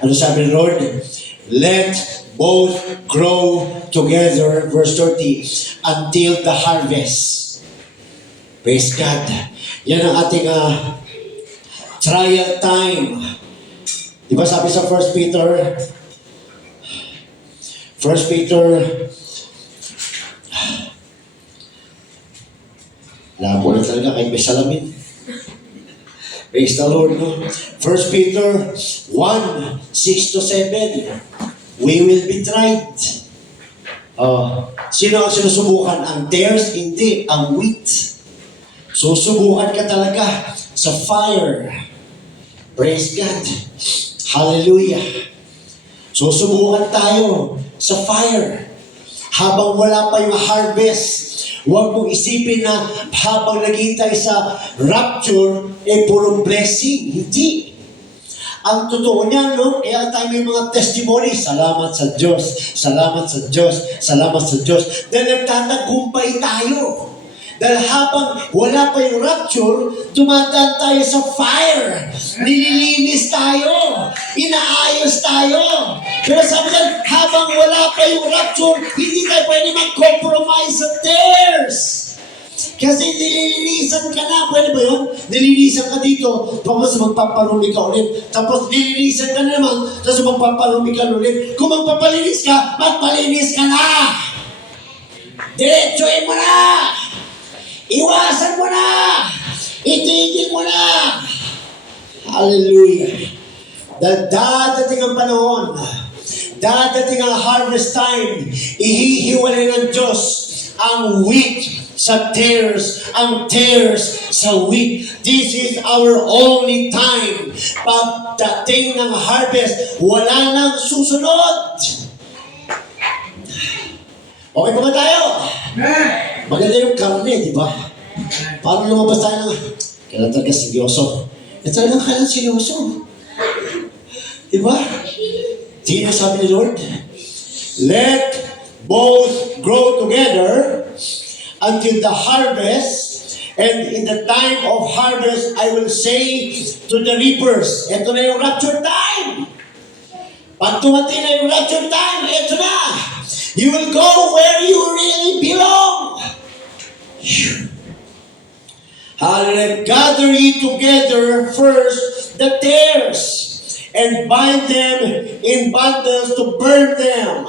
ano sabi ni Lord? Let both grow together, verse 30, until the harvest. Praise God. Yan ang ating trial time. Di ba sabi sa 1 Peter, labo na talaga kahit may salamin. Praise the Lord, no? 1 Peter 1, 6-7. We will be tried. Sino ang sinusubukan? Ang tears? Hindi. Ang wheat. Susubukan ka talaga sa fire. Praise God. Hallelujah. Susubukan tayo sa fire. Habang wala pa yung harvest, huwag mong isipin na habang naghihintay sa rapture, puro blessing. Hindi. Ang totoo niya, no? Kaya tayo may mga testimony. Salamat sa Diyos. Salamat sa Diyos. Salamat sa Diyos. Dahil nagtatagumpay tayo. Dahil habang wala pa yung rapture, dumadaan tayo sa fire. Nililinis tayo. Inaayos tayo. Pero sabi niya, habang wala pa yung rapture, hindi tayo pwede mag-compromise sa tears. Kasi nililinisan ka na. Pwede ba yun? Nililinisan ka dito, tapos magpaparumi ka ulit. Tapos nililinisan ka na naman, tapos magpaparumi ka ulit. Kung magpapalinis ka, magpalinis ka na. Diretsuin mo na. Iwasan mo na. Itigil mo na. Hallelujah. Dahil dadating ang panahon, dadating ang harvest time, ihihiwalay ng Diyos ang wheat sa tares, ang tares sa wheat. This is our only time. Pagdating ng harvest, wala nang susunod. Okay pa ba tayo? Maganda yung karne, di ba? Paano lumabas tayo ng, kailan talaga seryoso? Talagang kailan seryoso? Di ba? Di na sabi ni Lord, let both grow together until the harvest, and in the time of harvest, I will say to the reapers, eto na yung rapture time. Pag tumating na yung rapture time, eto na. You will go where you really belong. Hallelujah. Gather ye together first the tares, and bind them in bundles to burn them.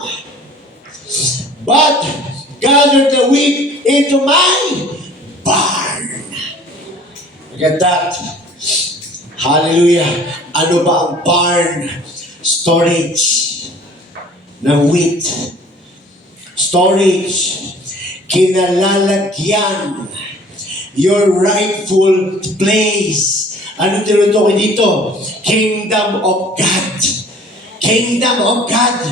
But gather the wheat into my barn. Look at that. Hallelujah. Ano ba ang barn? Storage ng wheat. Storage. Kinalalagyan. Your rightful place. Ano tinutukoy dito? Kingdom of God. Kingdom of God.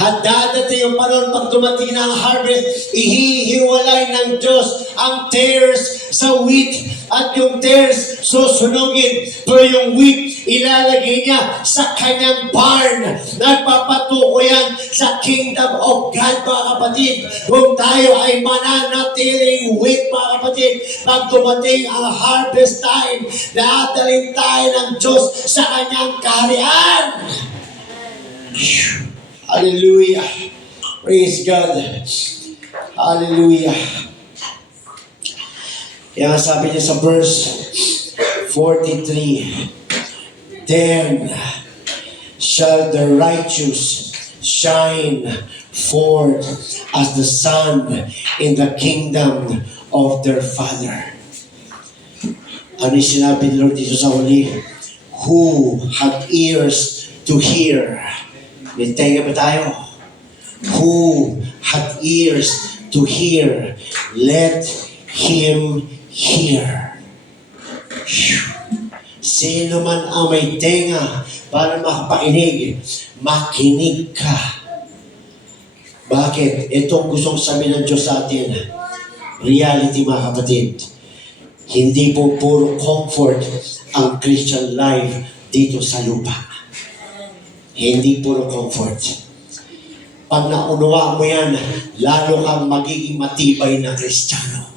Dadating yung panahon pag dumating na ang harvest, ihihiwalay ng Diyos ang tares sa wheat at yung tares susunugin. Pero yung wheat, ilalagay niya sa kanyang barn. Nagpapatuko yan sa kingdom of God, mga kapatid. Kung tayo ay mananatiling wheat, mga kapatid, pag dumating ang harvest time, dadalhin tayo ng Diyos sa kanyang kaharian. Hallelujah. Praise God. Hallelujah. Kaya sabi niya sa verse 43, then shall the righteous shine forth as the sun in the kingdom of their Father. Ano yung sinabi ni Lord dito sa huli? Who had ears to hear? May tenga ba tayo? Who had ears to hear, let him hear. Sino man ang may tenga para makapakinig, makinig ka. Bakit? Itong gustong sabihin ng Diyos sa atin, reality, mga kapatid. Hindi po puro comfort ang Christian life dito sa lupa. Hindi puro comfort. Pag naunawaan mo yan, lalo kang magiging matibay na Kristiyano.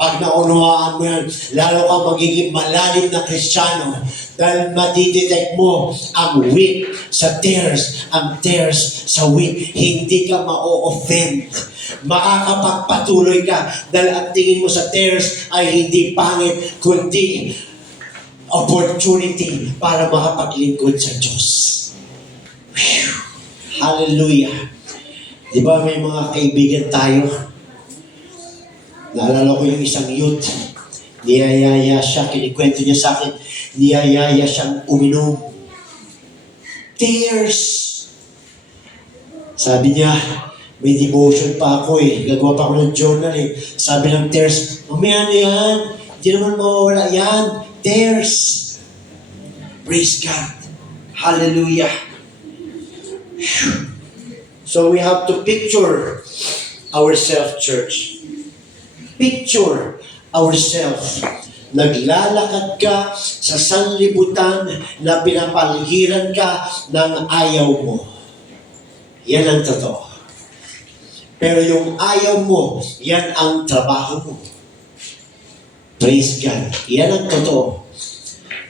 Pag naunawaan mo yan, lalo kang magiging malalim na Kristiyano. Dahil matidetect mo ang wheat sa tares, ang tares sa wheat. Hindi ka ma-offend. Makakapagpatuloy ka dahil ang tingin mo sa tares ay hindi pangit, kundi opportunity para makapaglingkod sa Diyos. Whew. Hallelujah. Di ba may mga kaibigan tayo? Naalala ko yung isang youth. Niyayaya siya, kinikwento niya sa akin, niyayaya siyang uminom. Tears. Sabi niya, may devotion pa ako eh. Gagawa pa ako ng journal eh. Sabi ng tears, mamaya na yan. Hindi naman mawawala yan. Tears. Praise God. Hallelujah. So we have to picture ourselves, church. Picture ourselves. Naglalakad ka sa sanlibutan na pinapaligiran ka ng ayaw mo. Yan ang totoo. Pero yung ayaw mo, yan ang trabaho mo. Praise God. Yan ang totoo.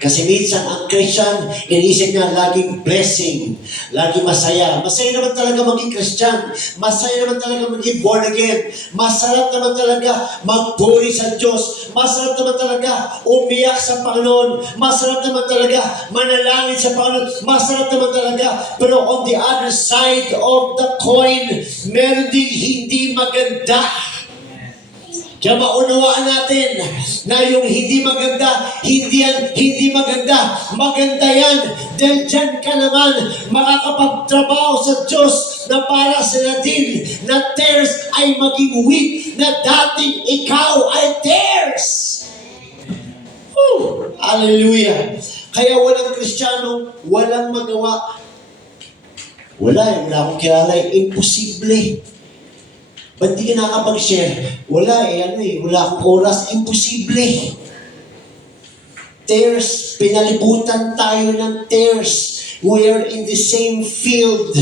Kasi minsan ang Christian, inisip niya laging blessing, laging masaya. Masaya naman talaga maging Christian. Masaya naman talaga maging born again. Masarap naman talaga magpuri sa Diyos. Masarap naman talaga umiyak sa Panginoon. Masarap naman talaga manalangin sa Panginoon. Masarap naman talaga. Pero on the other side of the coin, meron din hindi maganda. Kaya maunawaan natin na yung hindi maganda, hindi maganda. Maganda yan. Dahil dyan ka naman makakapagtrabaho sa Diyos na para sa natin na tares ay maging wheat na dating ikaw ay tares. Hallelujah. Kaya walang Kristiyano, walang magawa. Wala akong kilala, imposible. Ba't di ka nakapag-share? Wala akong oras, imposible. Tares, pinalibutan tayo ng tares. We are in the same field.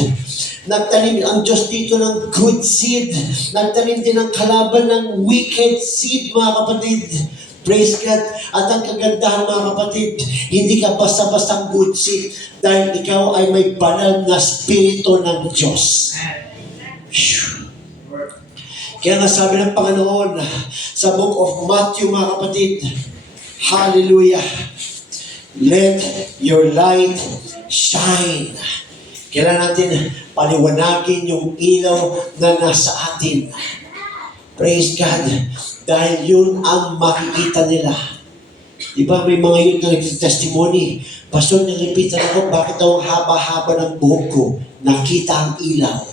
Nagtanim ang Diyos dito ng good seed. Nagtanim din ang kalaban ng wicked seed, mga kapatid. Praise God. At ang kagandahan, mga kapatid, hindi ka basta-basta good seed dahil ikaw ay may banal na spirito ng Diyos. Kaya nga sabi ng Panginoon sa book of Matthew, mga kapatid, hallelujah, let your light shine. Kailangan natin paliwanagin yung ilaw na nasa atin. Praise God. Dahil yun ang makikita nila. Diba may mga yun na nag-testimony, Pastor, nilipitan ako, bakit daw haba-haba ng buhok ko? Nakita ang ilaw.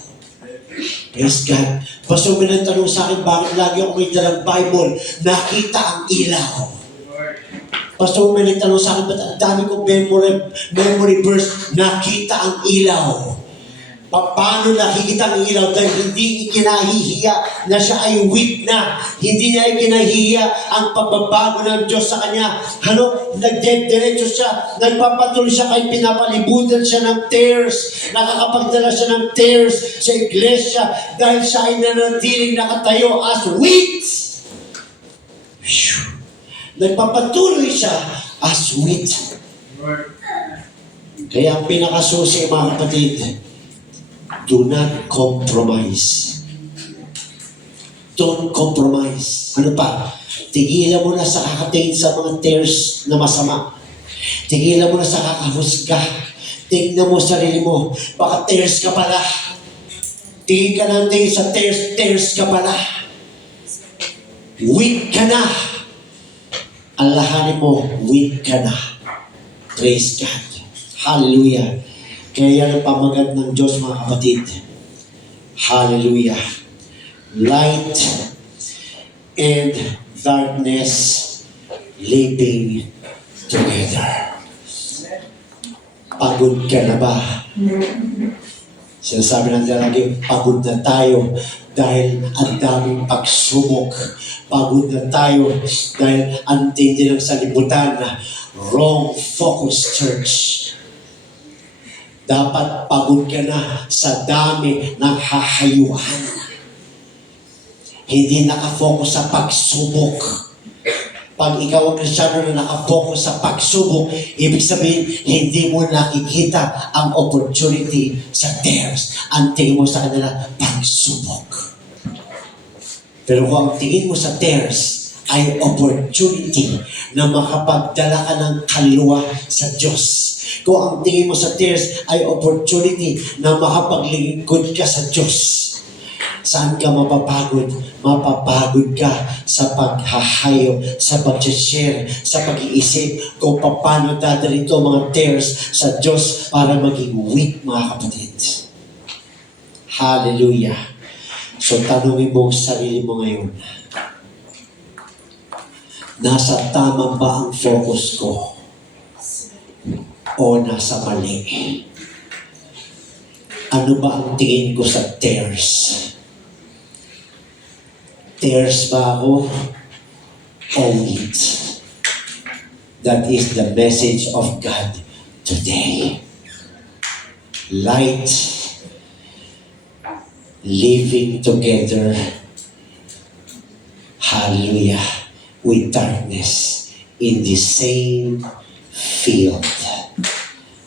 Praise God. Pastor, may nagtanong sa akin, bakit lagi ako may dalang Bible? Nakita ang ilaw. Pastor, may nagtanong sa akin, ba't ang dami kong memory verse? Nakita ang ilaw. Paano nakikita ang ilaw? Dahil hindi ikinahihiya na siya ay weak na. Hindi niya ikinahihiya ang pagbabago ng Diyos sa kanya. Nagdiretso siya. Nagpapatuloy siya kahit pinapalibutan siya ng tears. Nakakapagdala siya ng tears sa iglesia dahil siya ay nanatiling nakatayo as wheat. Nagpapatuloy siya as wheat. Kaya ang pinakasusi, mga kapatid, do not compromise. Don't compromise. Ano pa? Tigilan mo na sa kakatingin sa mga tears na masama. Tigilan mo na sa kakahusga. Tingnan mo sarili mo. Baka tears ka pala. Tingin ka lang tingin sa tears ka pala. Weak ka na. Alahanin mo, weak ka na. Praise God. Hallelujah. Kaya yan ang pamagat ng Diyos, mga kapatid. Hallelujah. Light and darkness living together. Pagod ka na ba? Sinasabi ng lagi, pagod na tayo dahil ang daming pagsubok. Pagod na tayo dahil ang tindi ng salibutan na wrong focus, church. Dapat pagod ka na sa dami ng hahayuhan. Hindi nakafocus sa pagsubok. Pag ikaw ang Kristiyano na nakafocus sa pagsubok, ibig sabihin, hindi mo nakikita ang opportunity sa tears. Ang tingin mo sa kanila, pagsubok. Pero kung ang tingin mo sa tears ay opportunity na makapagdala ka ng kaluluwa sa Diyos. Kung ang tingin mo sa tears ay opportunity na makapaglingkod ka sa Diyos. Saan ka mapapagod? Mapapagod ka sa paghahayo, sa pag-share, sa pag-iisip kung paano dadalito mga tears sa Diyos para maging weak, mga kapatid. Hallelujah. So tanungin mo ang sarili mo ngayon. Nasa tama ba ang focus ko? O nasa mali? Ano ba ang tingin ko sa tears? Tears ba ako? O wheat? That is the message of God today. Light, living together, hallelujah, with darkness in the same field.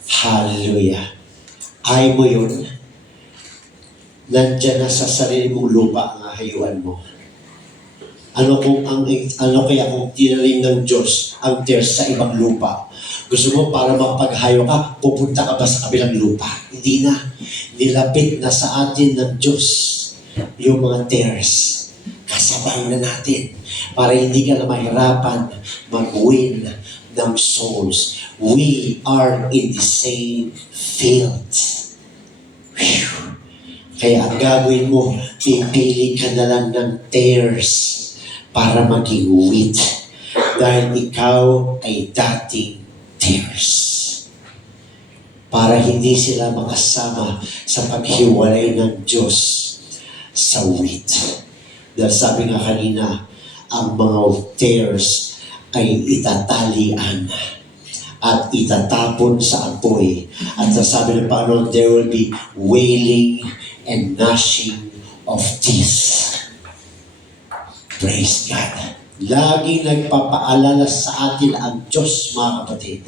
Hallelujah. Ay mo yun, nandyan na sa sarili mong lupa ang ahayuan mo. Ano kaya kung tinalim ng Diyos ang tears sa ibang lupa? Gusto mo para makapaghayo ka, pupunta ka ba sa kabilang lupa? Hindi na. Nilapit na sa atin ng Diyos yung mga tears. Kasabay na natin. para hindi ka na mahirapan mag-win ng souls. We are in the same field. Whew. Kaya ang gagawin mo, pipili ka na lang ng tares para maging wheat. Dahil ikaw ay dating tares. Para hindi sila makasama sa paghiwalay ng Diyos sa wheat. Dahil sabi nga kanina, ang mga tares ay itatalian at itatapon sa apoy. At sabi ng Panginoon, there will be wailing and gnashing of teeth. Praise God. Lagi nagpapaalala sa atin ang Diyos, mga kapatid,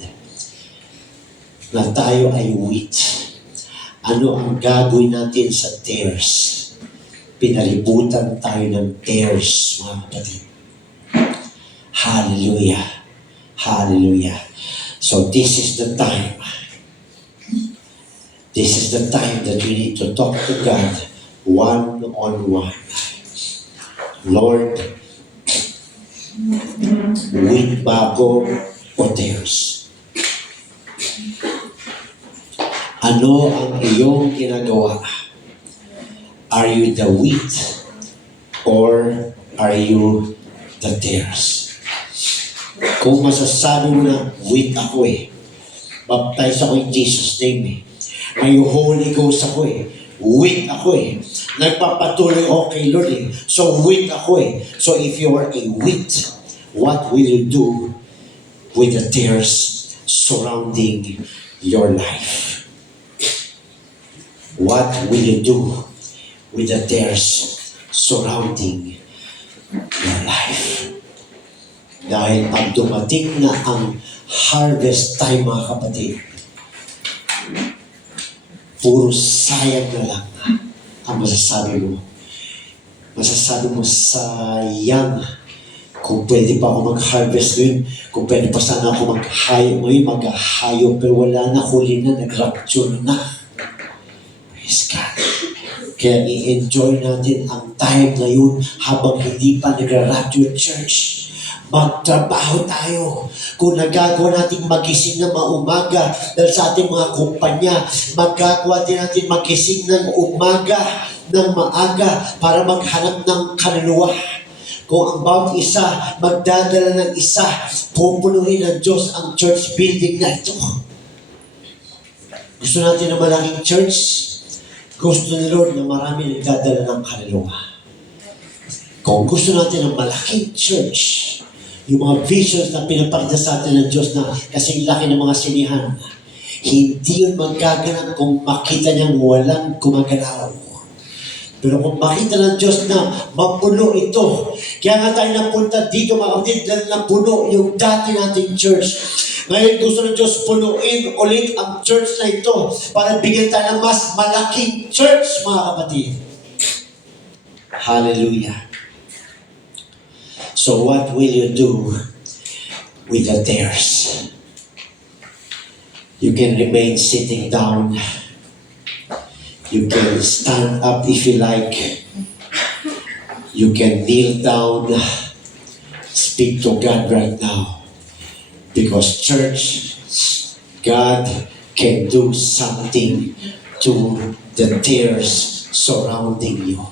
na tayo ay wheat. Ano ang gagawin natin sa tares? Pinalibutan tayo ng tares, mga kapatid. Hallelujah. Hallelujah. So this is the time. This is the time that we need to talk to God one-on-one. Lord, wheat ba ako o tares? Ano ang iyong ginagawa? Are you the wheat or are you the tares? Kung masasabi mo na wheat ako baptize ako in Jesus' name may Holy Ghost ako wheat ako nagpapatuloy ako kay Lord so wheat ako so if you are a wheat, what will you do with the tares surrounding your life? What will you do with the tares surrounding your life? Dahil pag dumating na ang harvest time, mga kapatid, puro sayang na lang ang masasabi mo. Masasabi mo, sayang. Kung pwede pa ako mag-harvest ngayon, kung pwede pa sana ako mag-hayo ngayon, mag-hayo, pero wala na, huli na, nag-rapture na. Praise God. Kaya i-enjoy natin ang time ngayon habang hindi pa nagra-rapture church. Magtrabaho tayo. Kung nagagawa natin magising na maumaga dahil sa ating mga kumpanya, magagawa din natin magising ng umaga, ng maaga para maghanap ng kaluluwa. Kung ang bawat isa magdadala ng isa, pupunuhin ng Diyos ang church building na ito. Gusto natin ng malaking church? Gusto ni Lord na marami nagdadala ng kaluluwa. Kung gusto natin ng malaking church, yung mga visions na pinapakita sa atin ng Diyos na kasing laki ng mga sinihan, hindi yun magaganap kung makita niyang walang gumagalaw. Pero kung makita ng Diyos na mapuno ito, kaya nga tayo napunta dito mga kapatid, dahil napuno yung dati nating church. Ngayon gusto ng Diyos punuin ulit ang church na ito para bigyan tayo ng mas malaking church, mga kapatid. Hallelujah. So what will you do with the tares? You can remain sitting down. You can stand up if you like. You can kneel down. Speak to God right now. Because church, God can do something to the tares surrounding you.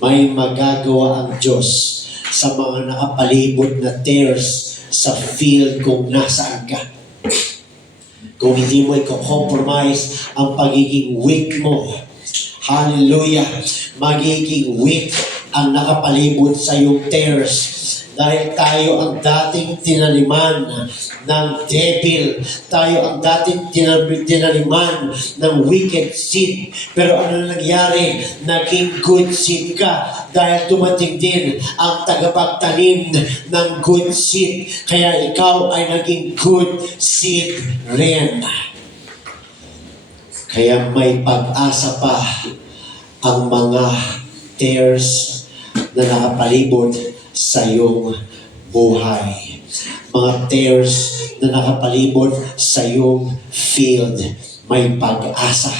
May magagawa ang Diyos sa mga nakapalibot na tares sa field kung nasaan ka. Kung hindi mo i-compromise ang pagiging weak mo, hallelujah, magiging weak ang nakapalibot sa iyong tares. Dahil tayo ang dating tinaliman ng devil. Tayo ang dating tinaliman ng wicked seed. Pero ano nangyari? Naging good seed ka. Dahil dumating din ang tagapagtanim ng good seed. Kaya ikaw ay naging good seed rin. Kaya may pag-asa pa ang mga tares na nakapalibot sa iyong buhay. Mga tares na nakapalibot sa iyong field, may pag-asa.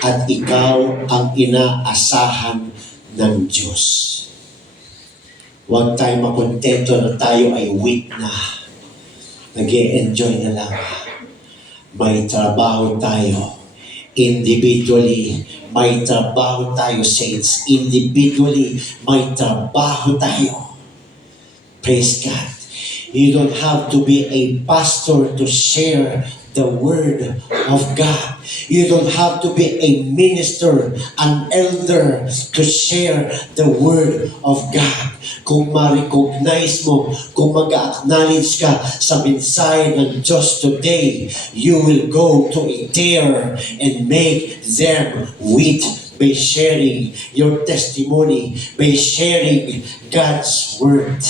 At ikaw ang inaasahan ng Diyos. Huwag tayo makontento na tayo ay weak na. Nag-e-enjoy na lang. May trabaho tayo. Individually, may trabaho tayo, saints. Individually, may trabaho tayo. Praise God. You don't have to be a pastor to share the Word of God. You don't have to be a minister, an elder to share the Word of God. Kung ma-recognize mo, kung mag-acknowledge ka sa mensahe ng Diyos today, you will go to a tear and make them weak by sharing your testimony, by sharing God's Word.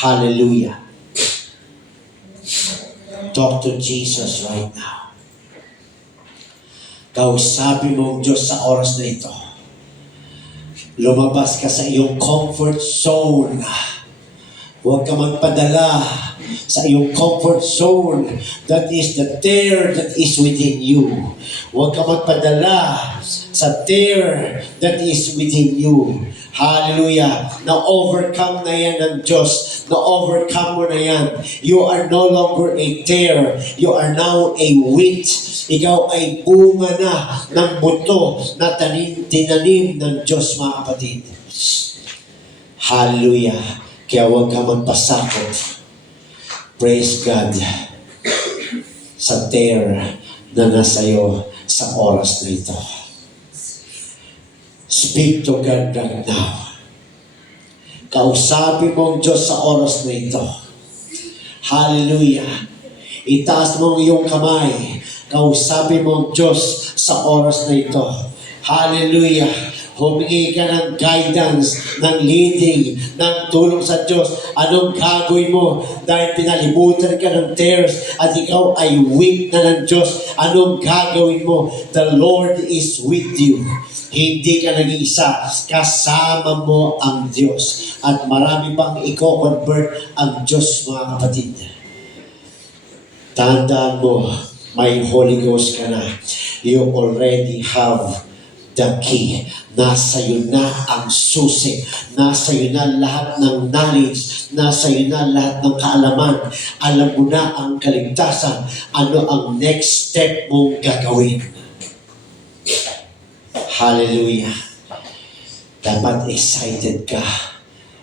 Hallelujah. Talk to Jesus right now. Kausapin mo ang Diyos sa oras na ito. Lumabas ka sa iyong comfort zone. Huwag ka magpadala sa iyong comfort zone. That is the tear that is within you. Huwag ka magpadala sa tear that is within you. Hallelujah. Na-overcome na yan ng Diyos. Na-overcome mo na yan. You are no longer a tear. You are now a wheat. Ikaw ay bunga na ng buto na tinanim ng Diyos, mga kapatid. Hallelujah. Kaya huwag ka magpasakot. Praise God sa tear na nasa iyo sa oras na ito. Speak to God right now. Kausapin mo ang Diyos sa oras na ito. Hallelujah. Itaas mo ang iyong kamay. Kausapin mo ang Diyos sa oras na ito. Hallelujah. Humingi ka ng guidance, ng leading, ng tulong sa Diyos. Anong gagawin mo dahil pinalibutan ka ng tears at ikaw ay weak na ng Diyos? Anong gagawin mo? The Lord is with you. Hindi ka nag-iisa. Kasama mo ang Diyos. At marami pang i-convert ang Diyos, mga kapatid. Tandaan mo, may Holy Ghost ka na. You already have the key. Nasa iyo na ang susi. Nasa iyo na lahat ng knowledge. Nasa iyo na lahat ng kaalaman. Alam mo na ang kaligtasan. Ano ang next step mong gagawin? Hallelujah. Dapat excited ka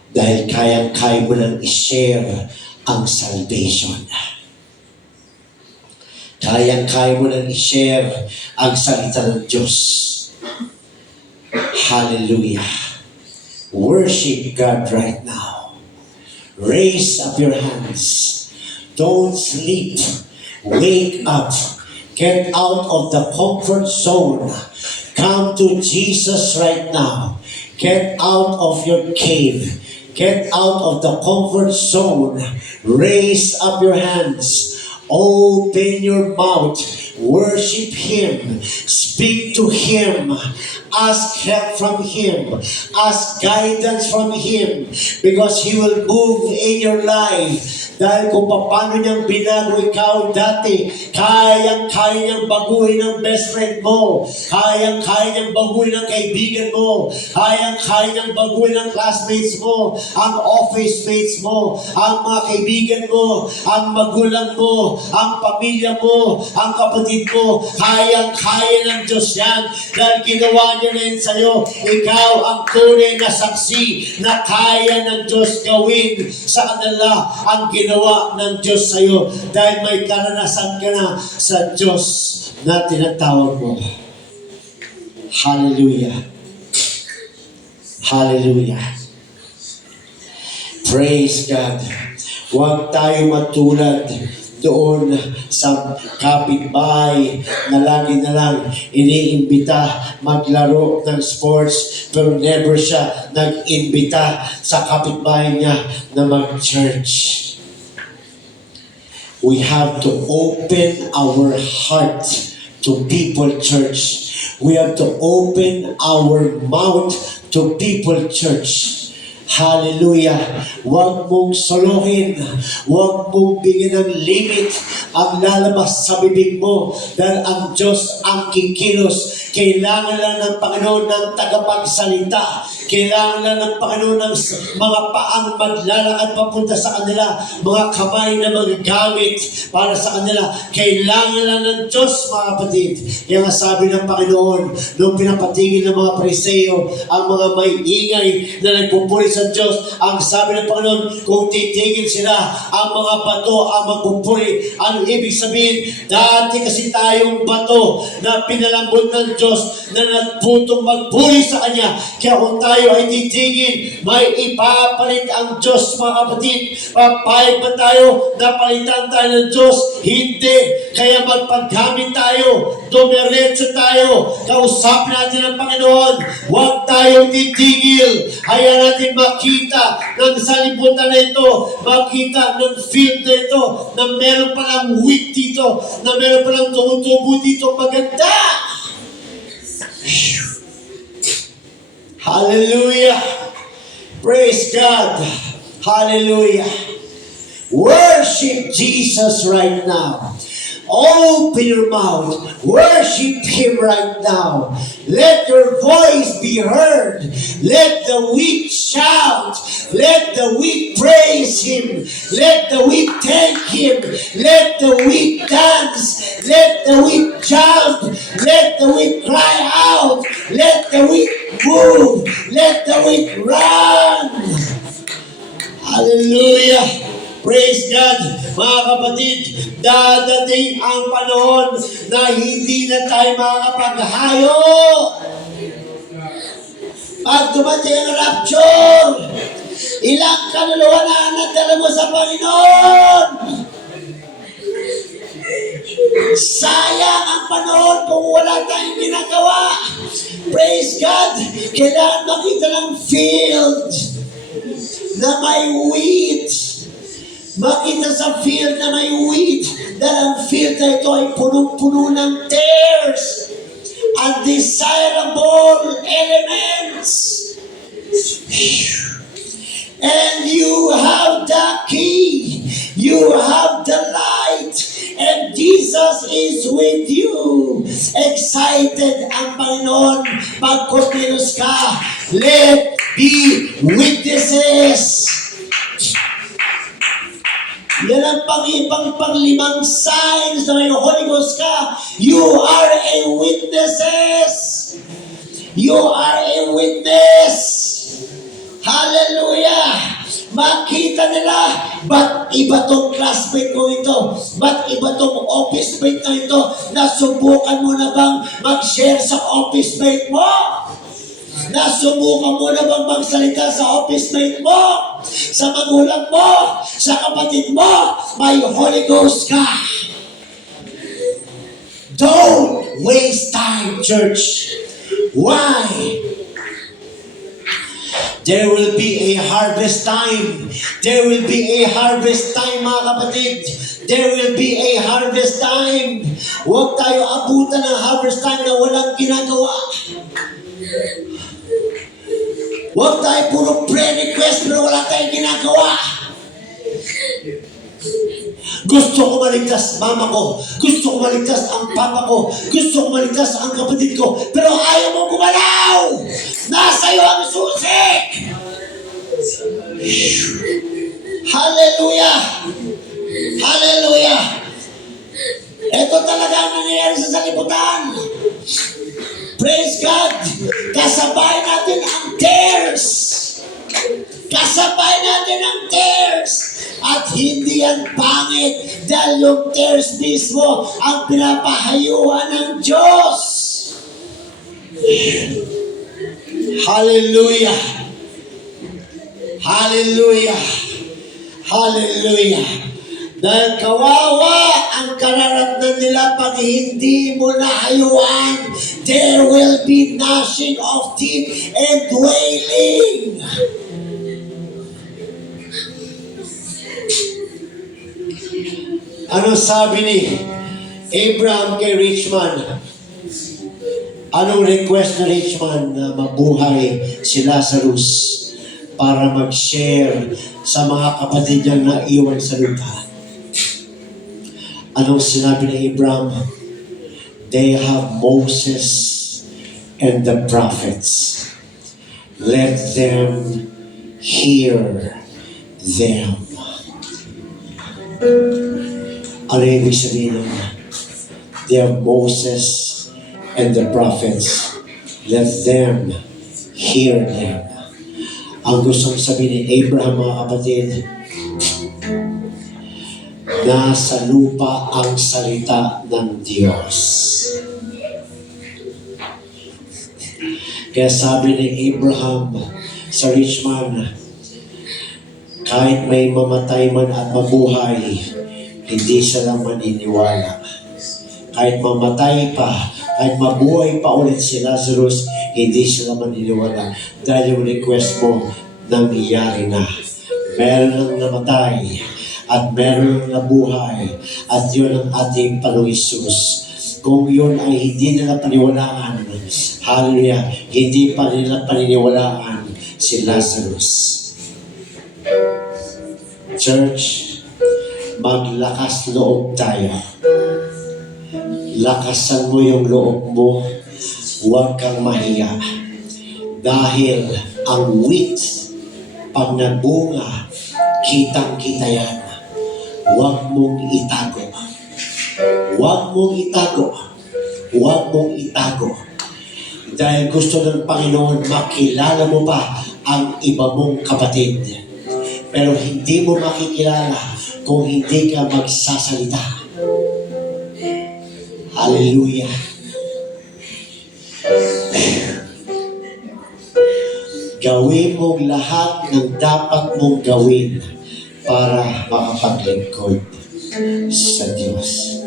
dahil kayang-kaya mo nang i-share ang salvation. Kayang-kaya mo nang i-share ang salita ng Diyos. Hallelujah. Worship God right now. Raise up your hands. Don't sleep. Wake up. Get out of the comfort zone. Come to Jesus right now. Get out of your cave. Get out of the comfort zone. Raise up your hands. Open your mouth. Worship Him. Speak to Him. Ask help from Him. Ask guidance from Him. Because He will move in your life. Dahil kung paano niyang binago ikaw dati, kayang-kaya niyang baguhin ang best friend mo. Kayang-kaya niyang baguhin ang kaibigan mo. Kayang-kaya niyang baguhin ang classmates mo, ang office mates mo, ang mga kaibigan mo, ang magulang mo, ang pamilya mo, ang kapatid mo. Kayang-kaya ng Diyos yan. Dahil ginawa niya na yun sa'yo. Ikaw ang tunay na saksi na kaya ng Diyos gawin sa kanila ang ginawa ng Diyos sa'yo dahil may karanasan ka na sa Diyos na tinatawag mo. Hallelujah. Hallelujah. Praise God. Huwag tayo matulad doon sa kapitbahay na lagi na lang iniimbita maglaro ng sports pero never siya nag-imbita sa kapitbahay niya na mag-church. We have to open our heart to people, church. We have to open our mouth to people, church. Hallelujah. Huwag mong suluhin. Huwag mong bigyan ng limit ang lalabas sa bibig mo dahil ang Diyos ang kikilos. Kailangan lang ng Panginoon ng tagapagsalita. Kailangan ng Panginoon ng mga paang maglalakad papunta sa kanila, mga kamay na magagamit para sa kanila. Kailangan lang ng Diyos, mga kapatid. Kaya nga sabi ng Panginoon, nung pinapatigil ng mga Pariseo, ang mga may ingay na nagpupuri sa Diyos, ang sabi ng Panginoon, kung titigil sila, ang mga bato ang magpupuri. Ang ibig sabihin, dati kasi tayong bato na pinalambot ng Diyos na nagputong magpuri sa Kanya. Kaya kung tayo ay titigil, may ipapalit ang Diyos, mga kapatid. Papayag ba tayo na palitan tayo ng Diyos? Hindi. Kaya magpaggamit tayo, dumiretso tayo, kausapin natin ang Panginoon. Huwag tayong titigil. Hayaan natin makita ng salibutan na ito, makita ng field na ito, na meron palang wheat dito, na meron palang tumutubo dito maganda. Hallelujah! Praise God! Hallelujah! Worship Jesus right now. Open your mouth. Worship Him right now. Let your voice be heard. Let the weak shout. Let the weak praise Him. Let the weak thank Him. Let the weak dance. Let the weak jump. Let the weak cry out. Let the weak move. Let the weak run. Hallelujah. Praise God. Mga kapatid, dadating ang panahon na hindi na tayo makakapaghayo. Pag dumating ang rapture, ilang kaluluwa na nadala mo sa Panginoon. Sayang ang panahon kung wala tayong ginagawa. Praise God. Kailangan makita ng field na may wheat. Makita sa field na may wheat, dahil ang field na ito ay punong-puno ng tares, undesirable elements. And you have the key, you have the light, and Jesus is with you. Excited ang Panginoon pag kumilos ka. Let be witnesses. Yan ang panglimang signs na may Holy Ghost ka. You are a witnesses. You are a witness. Hallelujah. Makita nila, ba't iba tong classmate ko ito? Ba't iba tong office mate na ito? Nasubukan mo na bang mag-share sa office mate mo? Nasubukan mo na bang magsalita sa office mate mo? Sa magulang mo? Sa kapatid mo? May Holy Ghost ka. Don't waste time, church. Why? There will be a harvest time. There will be a harvest time, mga kapatid. There will be a harvest time. Huwag tayo abutan ng harvest time na walang ginagawa. Huwag tayo puro pre-request pero wala tayong ginagawa. Gusto ko maligtas mama ko. Gusto ko maligtas ang papa ko. Gusto ko maligtas ang kapatid ko. Pero ayaw mo gumalaw. Nasa iyo ang susi. Hallelujah. Hallelujah. Ito talaga ang nangyayari sa salibutan. Praise God. Kasabay natin ang tears. Kasabay natin ang tears. At hindi yan pangit dahil yung tears mismo ang pinapahayuan ng Diyos. Hallelujah. Hallelujah. Hallelujah. Dahil kawawa ang kararatnan nila pag hindi mo nahayuan. There will be gnashing of teeth and wailing. Ano sabi ni Abraham kay Richman? Anong request na Richman na mabuhay si Lazarus para mag-share sa mga kapatid niya na iwan sa lupa? Anong sinabi ni Abraham? They have Moses and the prophets. let them hear them. Ano ibig sabihin nun? They are Moses and the prophets. Let them hear them. Ang gustong sabihin ni Abraham, mga kapatid, nasa lupa ang salita ng Diyos. Kaya sabi ni Abraham sa rich man, kahit may mamatay man at mabuhay, hindi sila maniniwala. Kahit mamatay pa, kahit mabuhay pa ulit si Lazarus, hindi sila maniniwala. Dahil yung request mo, nangyayari na. Meron nang namatay, at meron nang nabuhay, at yun ang ating Panginoong Hesus. Kung yun ay hindi nila paniwalaan, hallelujah, hindi pa nila paniniwalaan si Lazarus. Church, maglakas loob tayo. Lakasan mo yung loob mo, huwag kang mahiya. Dahil ang wheat, pag nagbunga, kitang-kita yan. Huwag mong itago. Huwag mong itago. Huwag mong itago. Dahil gusto ng Panginoon, makilala mo pa ang iba mong kapatid. Pero hindi mo makikilala kung hindi ka magsasalita. Hallelujah. Gawin mong lahat ng dapat mong gawin para makapaglingkod sa Diyos.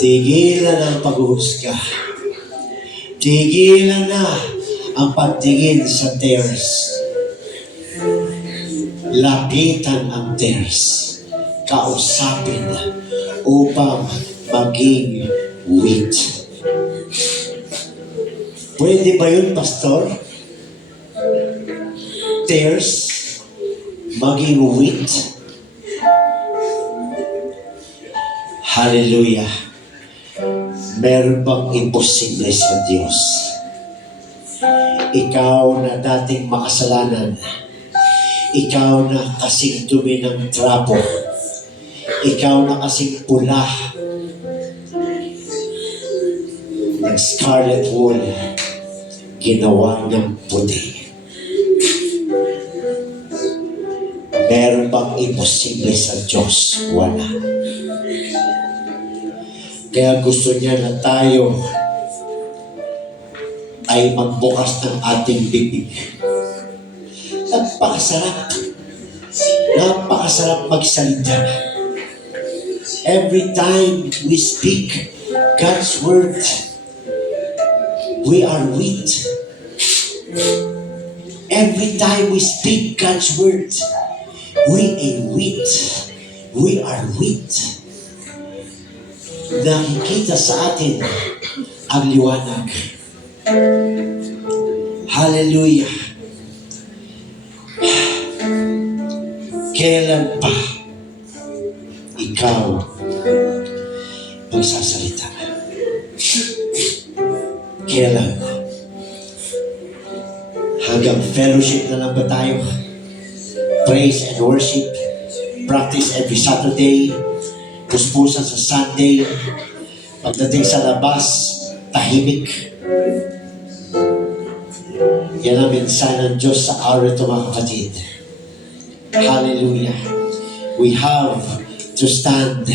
Tigilan ang paghuhusga. Tigilan na ang pagtingin sa tares. Lapitan ang tares. Kausapin upang maging wheat. Pwede ba yun, Pastor? Tares maging wheat? Hallelujah. Meron bang imposible sa Diyos? Ikaw na dating makasalanan, ikaw na kasing dumi ng trapo, ikaw na kasing pula ng scarlet wool, ginawa niyang puti. Meron bang imposible sa Diyos? Wala. Kaya gusto niya na tayo ay magbukas ng ating bibig. Napakasarap. Napakasarap magsalita. Every time we speak God's word, we are wheat. Every time we speak God's word, we are wheat. We are wheat. Nakikita sa atin ang liwanag. Hallelujah. Kailan pa ikaw magsasalita? Kailan? Hanggang fellowship na lang ba tayo? Praise and worship. Practice every Saturday. Puspusan sa Sunday. Pagdating sa labas, tahimik. Yan ang mensahe ng Diyos sa araw ito, mga kapatid. Hallelujah. We have to stand